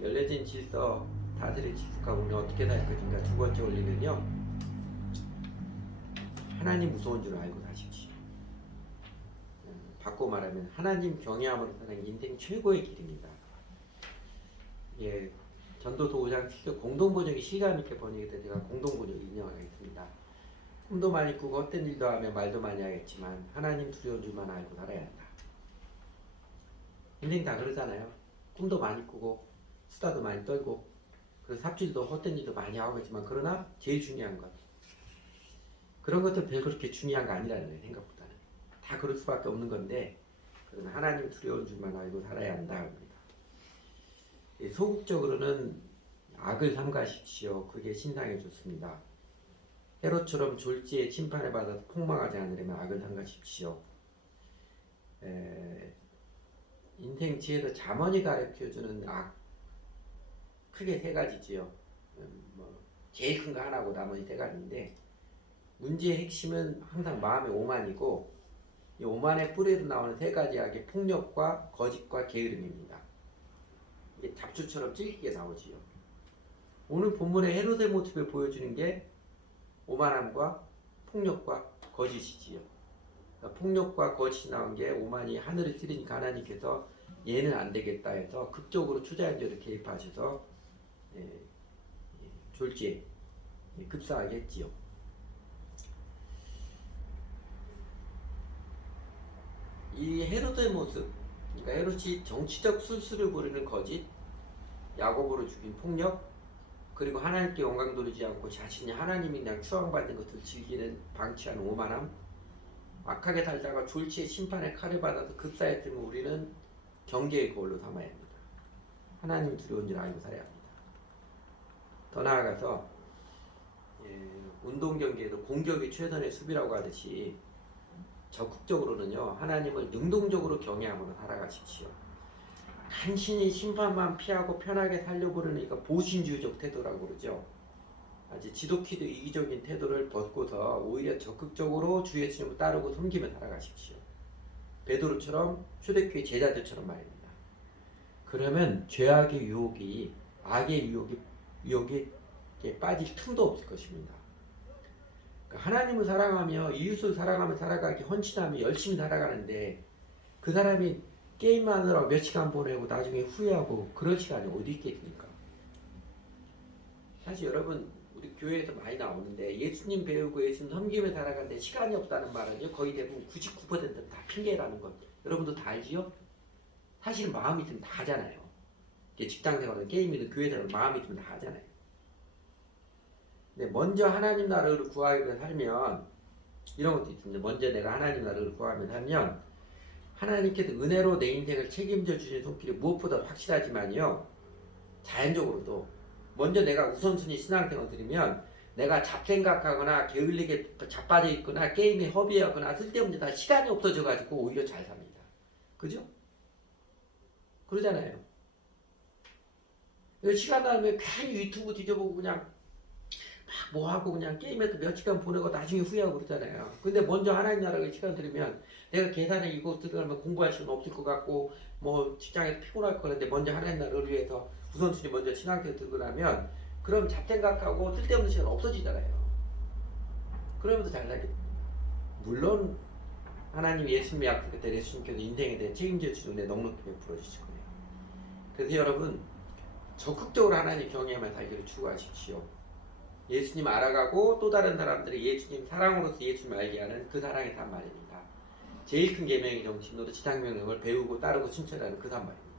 열려진 질서, 다스릴 질서가 우리는 어떻게 살 것인가. 두 번째 원리는요, 하나님 무서운 줄 알고 사십시오. 바꿔 말하면 하나님 경외함으로 사는 게 인생 최고의 길입니다. 예, 전도서 5장 7절 공동번역이 실감있게 번역이 제가 공동번역 인용하겠습니다. 꿈도 많이 꾸고 헛된 일도 하며 말도 많이 하겠지만 하나님 두려운 줄만 알고 살아야 한다. 인생 다 그러잖아요. 꿈도 많이 꾸고 수다도 많이 떨고 그래서 삽질도 헛된 일도 많이 하겠지만 그러나 제일 중요한 것 그런 것들 별 그렇게 중요한 거 아니라는 거예요. 생각보다는 다 그럴 수밖에 없는 건데 그러나 하나님 두려운 줄만 알고 살아야 한다 합니다. 소극적으로는 악을 삼가십시오. 그게 신상에 좋습니다. 헤롯처럼 졸지에 심판을 받아서 폭망하지 않으려면 악을 삼가십시오. 인생 지혜도 잠언이 가르쳐주는 악 크게 세 가지지요. 제일 큰 거 하나고 나머지 세 가지인데 문제의 핵심은 항상 마음의 오만이고 이 오만의 뿌리에서 나오는 세 가지 악의 폭력과 거짓과 게으름입니다. 이게 잡초처럼 찔기게 나오지요. 오늘 본문의 헤롯의 모습을 보여주는 게 오만함과 폭력과 거짓이지요. 그러니까 폭력과 거짓이 나온 게 오만이 하늘을 찌르니까 하나님께서 얘는 안 되겠다 해서 극적으로 초자연적으로 개입하셔서 졸지에 급사하게 했지요. 이 헤롯의 모습, 그러니까 헤롯이 정치적 술수를 부리는 거짓, 야고보를 죽인 폭력, 그리고 하나님께 영광 돌리지 않고 자신이 하나님이 그냥 추앙받는 것을 즐기는 방치하는 오만함, 악하게 살다가 졸지에 심판의 칼을 받아서 급사했으면 우리는 경계의 거울로 삼아야 합니다. 하나님 두려운 줄 알고 살아야 합니다. 더 나아가서 운동 경기에도 공격이 최선의 수비라고 하듯이 적극적으로는요 하나님을 능동적으로 경외함으로 살아가십시오. 간신히 심판만 피하고 편하게 살려보려는 이거 보신주의적 태도라고 그러죠. 아주 지독히도 이기적인 태도를 벗고서 오히려 적극적으로 주 예수님을 따르고 섬기며 살아가십시오. 베드로처럼 초대교회 제자들처럼 말입니다. 그러면 죄악의 유혹이 악의 유혹에 빠질 틈도 없을 것입니다. 그러니까 하나님을 사랑하며 이웃을 사랑하며 살아가기 헌신하며 열심히 살아가는데 그 사람이 게임하느라 몇 시간 보내고 나중에 후회하고 그럴 시간이 어디 있겠습니까? 사실 여러분 우리 교회에서 많이 나오는데 예수님 배우고 예수님 섬기며 살아가는데 시간이 없다는 말은요 거의 대부분 99%는 다 핑계라는 것 여러분도 다 알지요? 사실 마음이 있으면 다 하잖아요. 직장생활은 게임이든 교회생활은 마음이 있으면 다 하잖아요. 근데 먼저 하나님 나라를 구하며 살면 이런 것도 있습니다. 먼저 내가 하나님 나라를 구하며 살면 하나님께서 은혜로 내 인생을 책임져 주신 손길이 무엇보다 확실하지만요. 자연적으로도 먼저 내가 우선순위 신앙생활을 들이면 내가 잡생각하거나 게을리게 자빠져 있거나 게임에 허비하거나 쓸데없는 다 시간이 없어져 가지고 오히려 잘 삽니다. 그죠? 그러잖아요. 시간 나면 괜히 유튜브 뒤져보고 그냥 막 뭐하고 그냥 게임에서 몇 시간 보내고 나중에 후회하고 그러잖아요. 근데 먼저 하나님 나라에 시간 들이면 내가 계산에 이거 들어가면 공부할 시간 없을 것 같고 뭐 직장에서 피곤할 것 같은데 먼저 하나님 나라를 위해서 우선순위 먼저 신앙생활 들고 나면 그럼 잡생각하고 쓸데없는 시간 없어지잖아요. 그러면서 잘 살게. 물론 하나님 예수님의 약속에 대해 예수님께서 인생에 대해 책임져 주시는데 넉넉히 베풀어 주실 거예요. 그래서 여러분 적극적으로 하나님 경외하며 살기를 추구하십시오. 예수님 알아가고 또 다른 사람들이 예수님 사랑으로서 예수님 알게 하는 그 사랑의 삶 말입니다. 제일 큰 계명의 정신으로 지상명령을 배우고 따르고 순철하는 그 삶 말입니다.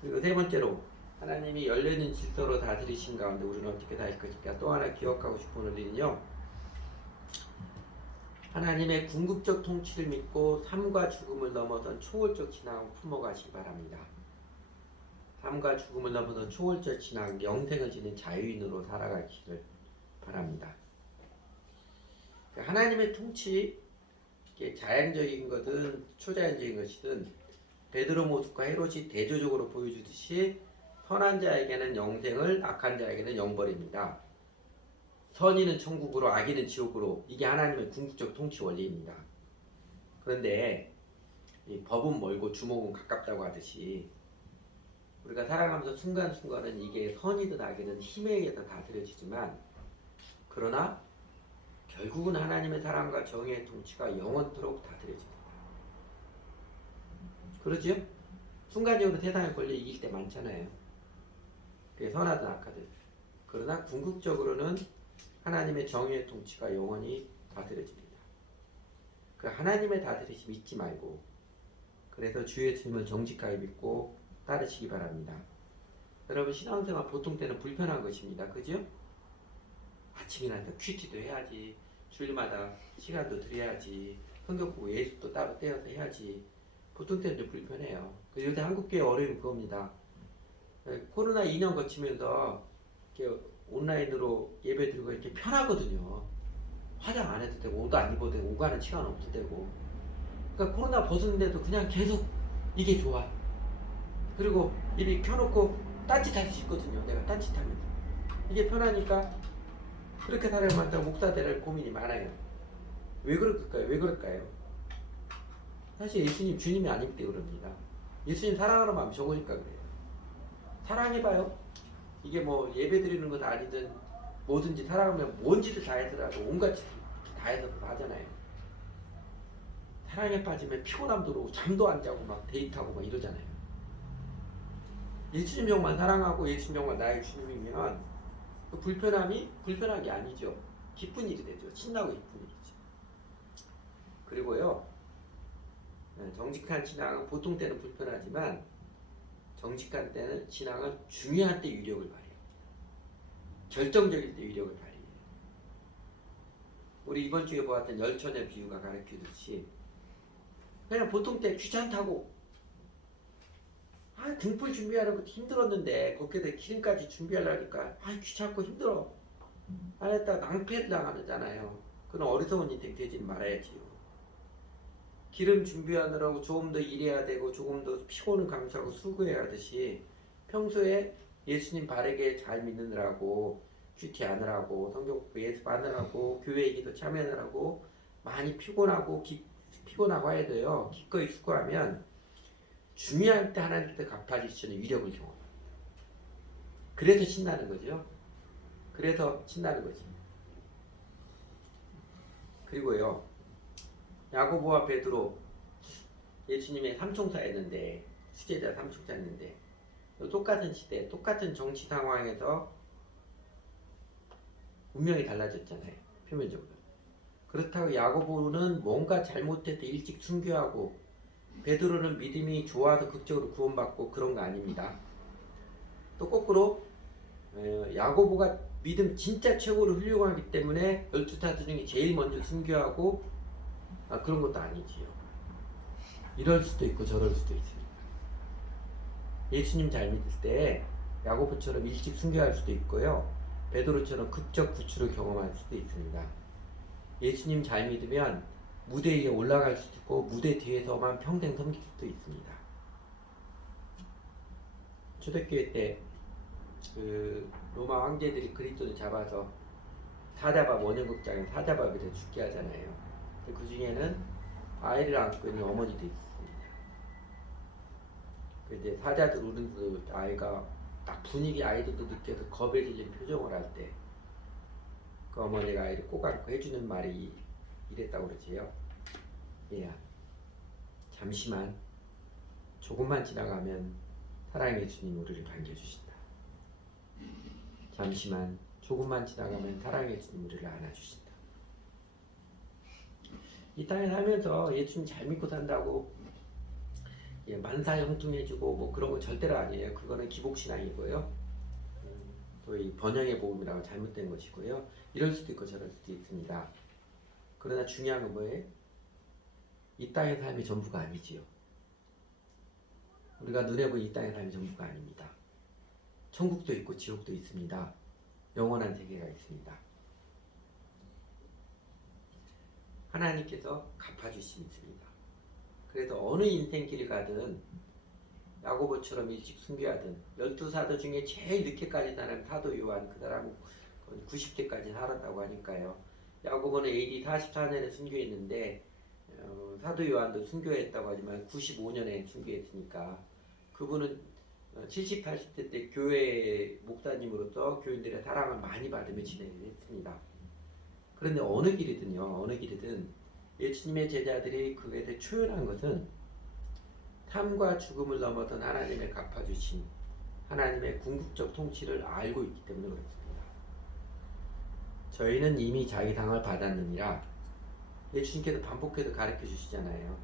그리고 세 번째로 하나님이 열려있는 질서로 다스리신 가운데 우리는 어떻게 살 것인가. 또 하나 기억하고 싶은 일은요. 하나님의 궁극적 통치를 믿고 삶과 죽음을 넘어선 초월적 신앙을 품어가시기 바랍니다. 삶과 죽음을 넘어선 초월적 신앙, 영생을 지닌 자유인으로 살아가기를 바랍니다. 하나님의 통치, 자연적인 것은 초자연적인 것이든 베드로 모습과 헤롯이 대조적으로 보여주듯이 선한 자에게는 영생을, 악한 자에게는 영벌입니다. 선인은 천국으로, 악인은 지옥으로. 이게 하나님의 궁극적 통치 원리입니다. 그런데 이 법은 멀고 주먹은 가깝다고 하듯이 우리가 살아가면서 순간순간은 이게 선이든 악이든 힘에 의해서 다스려지지만, 그러나 결국은 하나님의 사랑과 정의의 통치가 영원토록 다스려집니다. 그러지요? 순간적으로 세상에 걸려 이길 때 많잖아요. 그게 선하든 악하든. 그러나 궁극적으로는 하나님의 정의의 통치가 영원히 다스려집니다. 그 하나님의 다스리심 잊지 말고, 그래서 주 예수님을 정직하게 믿고 따르시기 바랍니다. 여러분, 신앙생활 보통 때는 불편한 것입니다. 그죠? 아침이나 큐티도 해야지, 주일마다 시간도 드려야지, 성경 보고 예수도 따로 떼어서 해야지. 보통 때는 좀 불편해요. 요새 한국교회 어려움이 그겁니다. 코로나 2년 거치면서 이렇게 온라인으로 예배 드리고 이렇게 편하거든요. 화장 안 해도 되고, 옷도 안 입어도 되고, 오가는 시간 없어도 되고. 그러니까 코로나 벗었는데도 그냥 계속 이게 좋아. 그리고 이렇게 켜놓고 딴짓할 수 있거든요. 내가 딴짓하면서. 이게 편하니까 그렇게 살아야 만다고 목사들의 고민이 많아요. 왜 그럴까요? 왜 그럴까요? 사실 예수님 주님이 아니기 때문에 그럽니다. 예수님 사랑하는 마음이 적으니까 그래요. 사랑해봐요. 이게 뭐 예배 드리는 건 아니든 뭐든지 사랑하면 뭔 짓을 다 해서라도 온갖 짓을 다 해서 하잖아요. 사랑에 빠지면 피곤함 들어오고 잠도 안 자고 막 데이트하고 막 이러잖아요. 예수님 정말 사랑하고 예수님 정말 나의 주님이면 그 불편함이 불편한 게 아니죠. 기쁜 일이 되죠. 신나고 기쁜 일이죠. 그리고요, 정직한 신앙은 보통 때는 불편하지만 정직한 때는 신앙은 중요한 때 유력을 발휘해요. 결정적일 때 유력을 발휘해요. 우리 이번 주에 보았던 열천의 비유가 가르치듯이 그냥 보통 때 귀찮다고 등불 준비하는 것도 힘들었는데 거기에다 기름까지 준비하려니까 귀찮고 힘들어. 안 했다가 낭패를 당하잖아요. 그런 어리석은 인생 되지 말아야지요. 기름 준비하느라고 조금 더 일해야 되고 조금 더 피곤을 감수하고 수고해야 하듯이 평소에 예수님 바르게 잘 믿느라고 큐티 하느라고 성경 예수 하느라고 교회 얘기도 참여하느라고 많이 피곤하고 해야 돼요. 기꺼이 수고하면 중요할 때 하나님께 갚아주시는 위력을 경험합니다. 그래서 신나는 거죠. 그래서 신나는 거지. 그리고요, 야고보와 베드로 예수님의 삼총사였는데, 수제자 삼총사였는데 똑같은 시대, 똑같은 정치 상황에서 운명이 달라졌잖아요. 표면적으로. 그렇다고 야고보는 뭔가 잘못할 때 일찍 순교하고 베드로는 믿음이 좋아서 극적으로 구원받고 그런 거 아닙니다. 또 거꾸로 야고보가 믿음 진짜 최고로 훌륭하기 때문에 12사도 중에 제일 먼저 순교하고 그런 것도 아니지요. 이럴 수도 있고 저럴 수도 있습니다. 예수님 잘 믿을 때 야고보처럼 일찍 순교할 수도 있고요. 베드로처럼 극적 구출을 경험할 수도 있습니다. 예수님 잘 믿으면 무대 위에 올라갈 수도 있고 무대 뒤에서만 평생 섬길 수도 있습니다. 초대교회 때 로마 황제들이 그리스도를 잡아서 사자밥 원형극장에 사자밥이라 죽게 하잖아요. 그 중에는 아이를 안고 있는 어머니도 있습니다. 이제 사자들 우는 아이가 딱 분위기 아이들도 느껴서 겁에 질린 표정을 할 때 그 어머니가 아이를 꼭 안고 해주는 말이 이랬다고 그러지요. 얘야, 잠시만, 조금만 지나가면 사랑의 주님 우리를 반겨주신다. 잠시만, 조금만 지나가면 사랑의 주님 우리를 안아주신다. 이 땅에 살면서 예수님 잘 믿고 산다고 만사형통해주고 뭐 그런 거 절대로 아니에요. 그거는 기복신앙이고요. 또 이 번영의 복음이라고 잘못된 것이고요. 이럴 수도 있고 저럴 수도 있습니다. 그러나 중요한 건 뭐예요? 이 땅의 삶이 전부가 아니지요. 우리가 눈에 보이는 이 땅의 삶이 전부가 아닙니다. 천국도 있고 지옥도 있습니다. 영원한 세계가 있습니다. 하나님께서 갚아주심이 있습니다. 그래서 어느 인생길을 가든 야고보처럼 일찍 순교하든 12사도 중에 제일 늦게까지 사는 사도 요한 그 사람은 90대까지 살았다고 하니까요. 야고보는 AD 44년에 순교했는데 사도 요한도 순교했다고 하지만 95년에 순교했으니까 그분은 70, 80대 때 교회 목사님으로서 교인들의 사랑을 많이 받으며 지냈습니다. 그런데 어느 길이든 예수님의 제자들이 그에 대해 초연한 것은 삶과 죽음을 넘어선 하나님의 갚아주신 하나님의 궁극적 통치를 알고 있기 때문에 그렇습니다. 저희는 이미 자기 상을 받았느니라 예수님께서 반복해서 가르쳐 주시잖아요.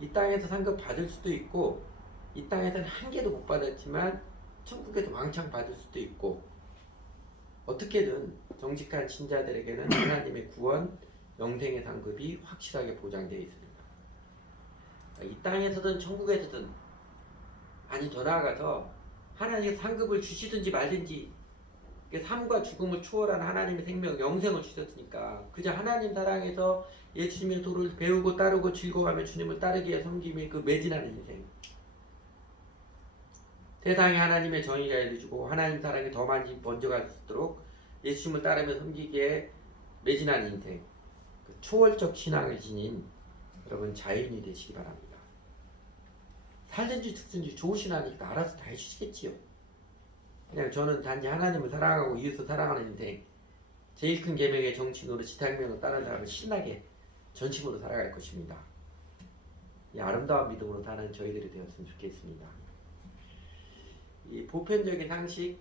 이 땅에서 상급 받을 수도 있고 이 땅에서는 한 개도 못 받았지만 천국에서 왕창 받을 수도 있고 어떻게든 정직한 신자들에게는 하나님의 구원, 영생의 상급이 확실하게 보장되어 있습니다. 이 땅에서든 천국에서든 아니 더 나아가서 하나님의 상급을 주시든지 말든지 삶과 죽음을 초월한 하나님의 생명, 영생을 주셨으니까 그저 하나님 사랑해서 예수님의 도를 배우고 따르고 즐거워하며 주님을 따르기 위해 섬김이 그 매진하는 인생. 세상에 하나님의 정의가 이루어지고 하나님 사랑이 더 많이 번져갈 수 있도록 예수님을 따르며 섬기기에 매진하는 인생. 그 초월적 신앙을 지닌 여러분 자연이 되시기 바랍니다. 살든지 죽든지 좋으신 하니까 알아서 다 해주시겠지요. 그냥 저는 단지 하나님을 사랑하고 이웃을 사랑하는 인생, 제일 큰 계명의 정신으로 지상명을 따른 사람을 신나게 전심으로 살아갈 것입니다. 이 아름다운 믿음으로 사는 저희들이 되었으면 좋겠습니다. 이 보편적인 상식,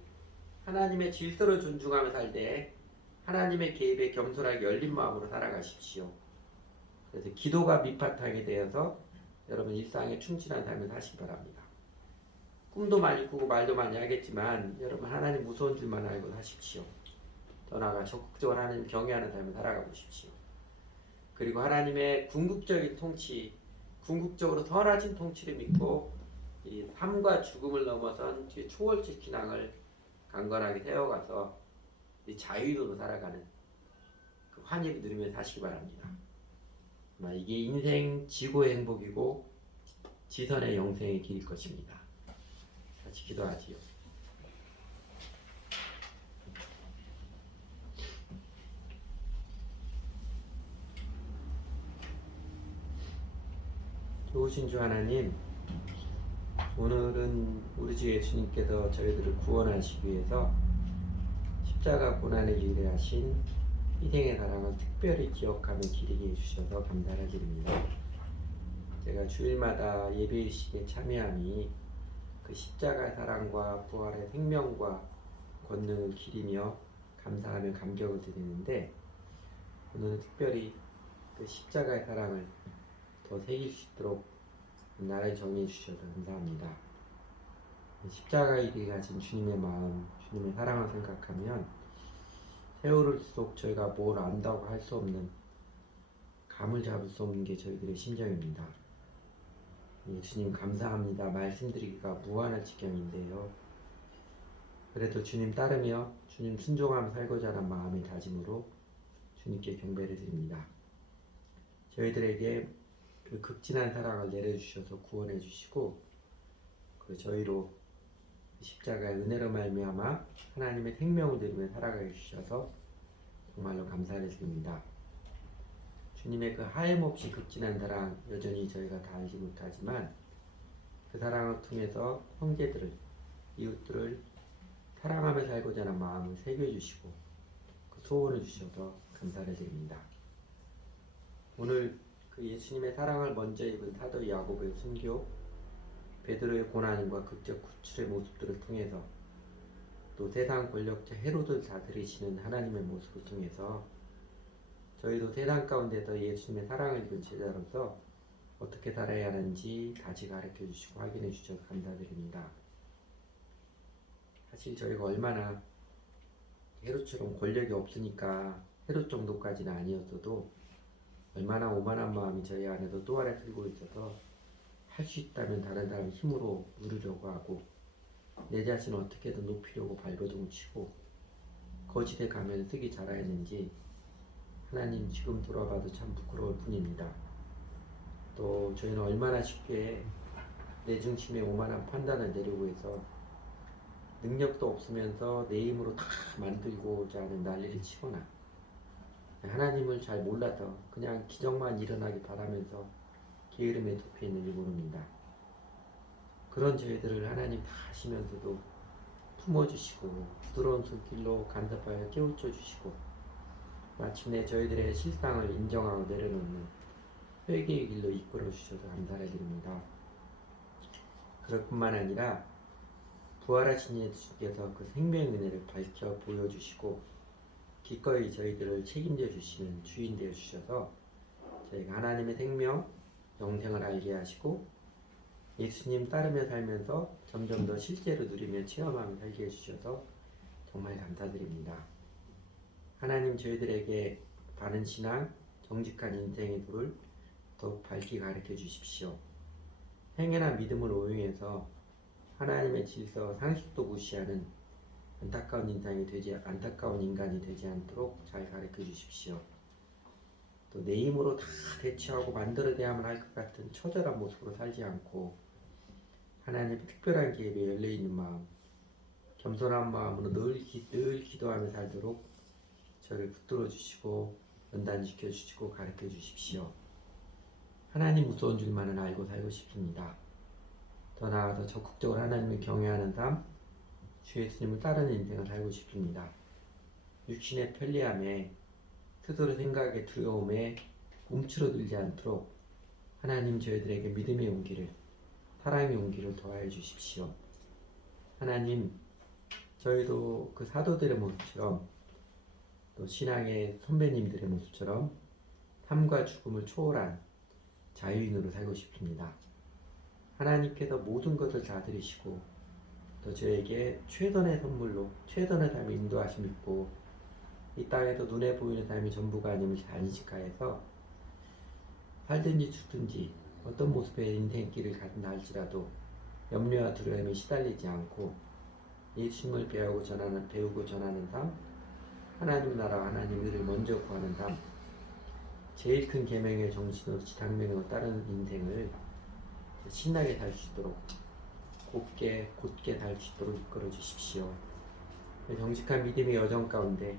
하나님의 질서를 존중하며 살 때 하나님의 개입에 겸손하게 열린 마음으로 살아가십시오. 그래서 기도가 밑바탕이 되어서 여러분 일상에 충실한 삶을 사시기 바랍니다. 꿈도 많이 꾸고 말도 많이 하겠지만 여러분 하나님 무서운 줄만 알고 사십시오. 더 나아가 적극적으로 하나님 경외하는 삶을 살아가 보십시오. 그리고 하나님의 궁극적인 통치, 궁극적으로 선하신 통치를 믿고 이 삶과 죽음을 넘어선 초월적 신앙을 강건하게 세워가서 자유로 살아가는 그 환희를 누리며 사시기 바랍니다. 이게 인생 지고의 행복이고 지선의 영생의 길일 것입니다. 같이 기도하지요. 좋으신 주 하나님, 오늘은 우리 주 예수님께서 저희들을 구원하시기 위해서 십자가 고난의 일을 하신 희생의 사랑을 특별히 기억하며 기리게 해주셔서 감사를 드립니다. 제가 주일마다 예배의식에 참여함이 그 십자가의 사랑과 부활의 생명과 권능을 기리며 감사하며 감격을 드리는데 오늘은 특별히 그 십자가의 사랑을 더 새길 수 있도록 나를 정해 주셔서 감사합니다. 십자가의 일이 가진 주님의 마음, 주님의 사랑을 생각하면 세월을수록 저희가 뭘 안다고 할 수 없는 감을 잡을 수 없는 게 저희들의 심정입니다. 주님 감사합니다. 말씀드리기가 무한할 지경인데요. 그래도 주님 따르며 주님 순종하며 살고자 하는 마음의 다짐으로 주님께 경배를 드립니다. 저희들에게 그 극진한 사랑을 내려주셔서 구원해 주시고 그 저희로 십자가의 은혜로 말미암아 하나님의 생명을 누리며 살아가게 주셔서 정말로 감사를 드립니다. 주님의 그 하염없이 극진한 사랑 여전히 저희가 다 알지 못하지만 그 사랑을 통해서 형제들을 이웃들을 사랑하며 살고자 하는 마음을 새겨주시고 그 소원을 주셔서 감사를 드립니다. 오늘 그 예수님의 사랑을 먼저 입은 사도 야고보의 순교, 베드로의 고난과 극적 구출의 모습들을 통해서 또 세상 권력자 헤롯을 다스리시는 하나님의 모습을 통해서 저희도 세상 가운데서 예수님의 사랑을 입은 제자로서 어떻게 살아야 하는지 다시 가르쳐 주시고 확인해 주셔서 감사드립니다. 사실 저희가 얼마나 헤롯처럼 권력이 없으니까 헤롯 정도까지는 아니었어도 얼마나 오만한 마음이 저희 안에도 또 하나 들고 있어서 할 수 있다면 다른 사람 힘으로 누르려고 하고 내 자신을 어떻게든 높이려고 발버둥 치고 거짓에 가면 쓰기 잘하였는지 하나님 지금 돌아봐도 참 부끄러울 뿐입니다. 또 저희는 얼마나 쉽게 내 중심의 오만한 판단을 내리고 해서 능력도 없으면서 내 힘으로 다 만들고자 하는 난리를 치거나 하나님을 잘 몰라서 그냥 기적만 일어나길 바라면서 게으름에 덮여 있는지 모릅니다. 그런 저희들을 하나님 다 아시면서도 품어주시고 부드러운 손길로 간섭하여 깨우쳐 주시고 마침내 저희들의 실상을 인정하고 내려놓는 회개의 길로 이끌어 주셔서 감사를 드립니다. 그럴 뿐만 아니라 부활하신 예수께서 그 생명의 은혜를 밝혀 보여주시고 기꺼이 저희들을 책임져 주시는 주인 되어 주셔서 저희가 하나님의 생명, 영생을 알게 하시고 예수님 따르며 살면서 점점 더 실제로 누리며 체험하며 살게 해주셔서 정말 감사드립니다. 하나님 저희들에게 바른 신앙, 정직한 인생의 도를 더욱 밝게 가르쳐 주십시오. 행여나 믿음을 오용해서 하나님의 질서, 상식도 무시하는 안타까운 인간이 되지 않도록 잘 가르쳐 주십시오. 또 내 힘으로 다 대처하고 만들어내야만 할 것 같은 처절한 모습으로 살지 않고 하나님의 특별한 계획에 열려있는 마음, 겸손한 마음으로 늘 기도하며 살도록 저를 붙들어 주시고 연단시켜 주시고 가르쳐 주십시오. 하나님 무서운 줄만은 알고 살고 싶습니다. 더 나아가서 적극적으로 하나님을 경외하는 삶, 주 예수님을 따르는 인생을 살고 싶습니다. 육신의 편리함에 스스로 생각의 두려움에 움츠러들지 않도록 하나님 저희들에게 믿음의 용기를, 사랑의 용기를 더하여 주십시오. 하나님, 저희도 그 사도들의 모습처럼 또 신앙의 선배님들의 모습처럼 삶과 죽음을 초월한 자유인으로 살고 싶습니다. 하나님께서 모든 것을 다 들으시고 또 저에게 최선의 선물로 최선의 삶을 인도하심 있고 이 땅에서 눈에 보이는 삶이 전부가 아님을 안식하여서 살든지 죽든지 어떤 모습의 인생길을 가든다 할지라도 염려와 두려움에 시달리지 않고 예수님을 배우고 전하는 삶, 하나님 나라 하나님 의를 먼저 구하는 삶, 제일 큰 계명의 정신으로 당명으로 따르는 인생을 신나게 살 수 있도록 곧게 살 수 있도록 이끌어 주십시오. 정직한 믿음의 여정 가운데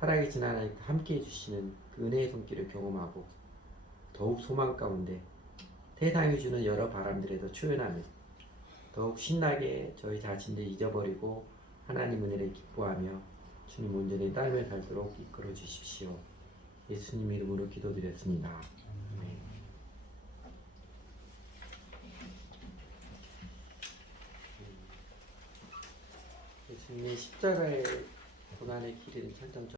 살아계신 하나님 함께 해주시는 그 은혜의 손길을 경험하고 더욱 소망 가운데 세상이 주는 여러 바람들에도 초연하며 더욱 신나게 저희 자신을 잊어버리고 하나님 은혜를 기뻐하며 주님 온전히 따르며 살도록 이끌어 주십시오. 예수님 이름으로 기도드렸습니다. 아멘. 예수님의 십자가의 고난의 길은 천정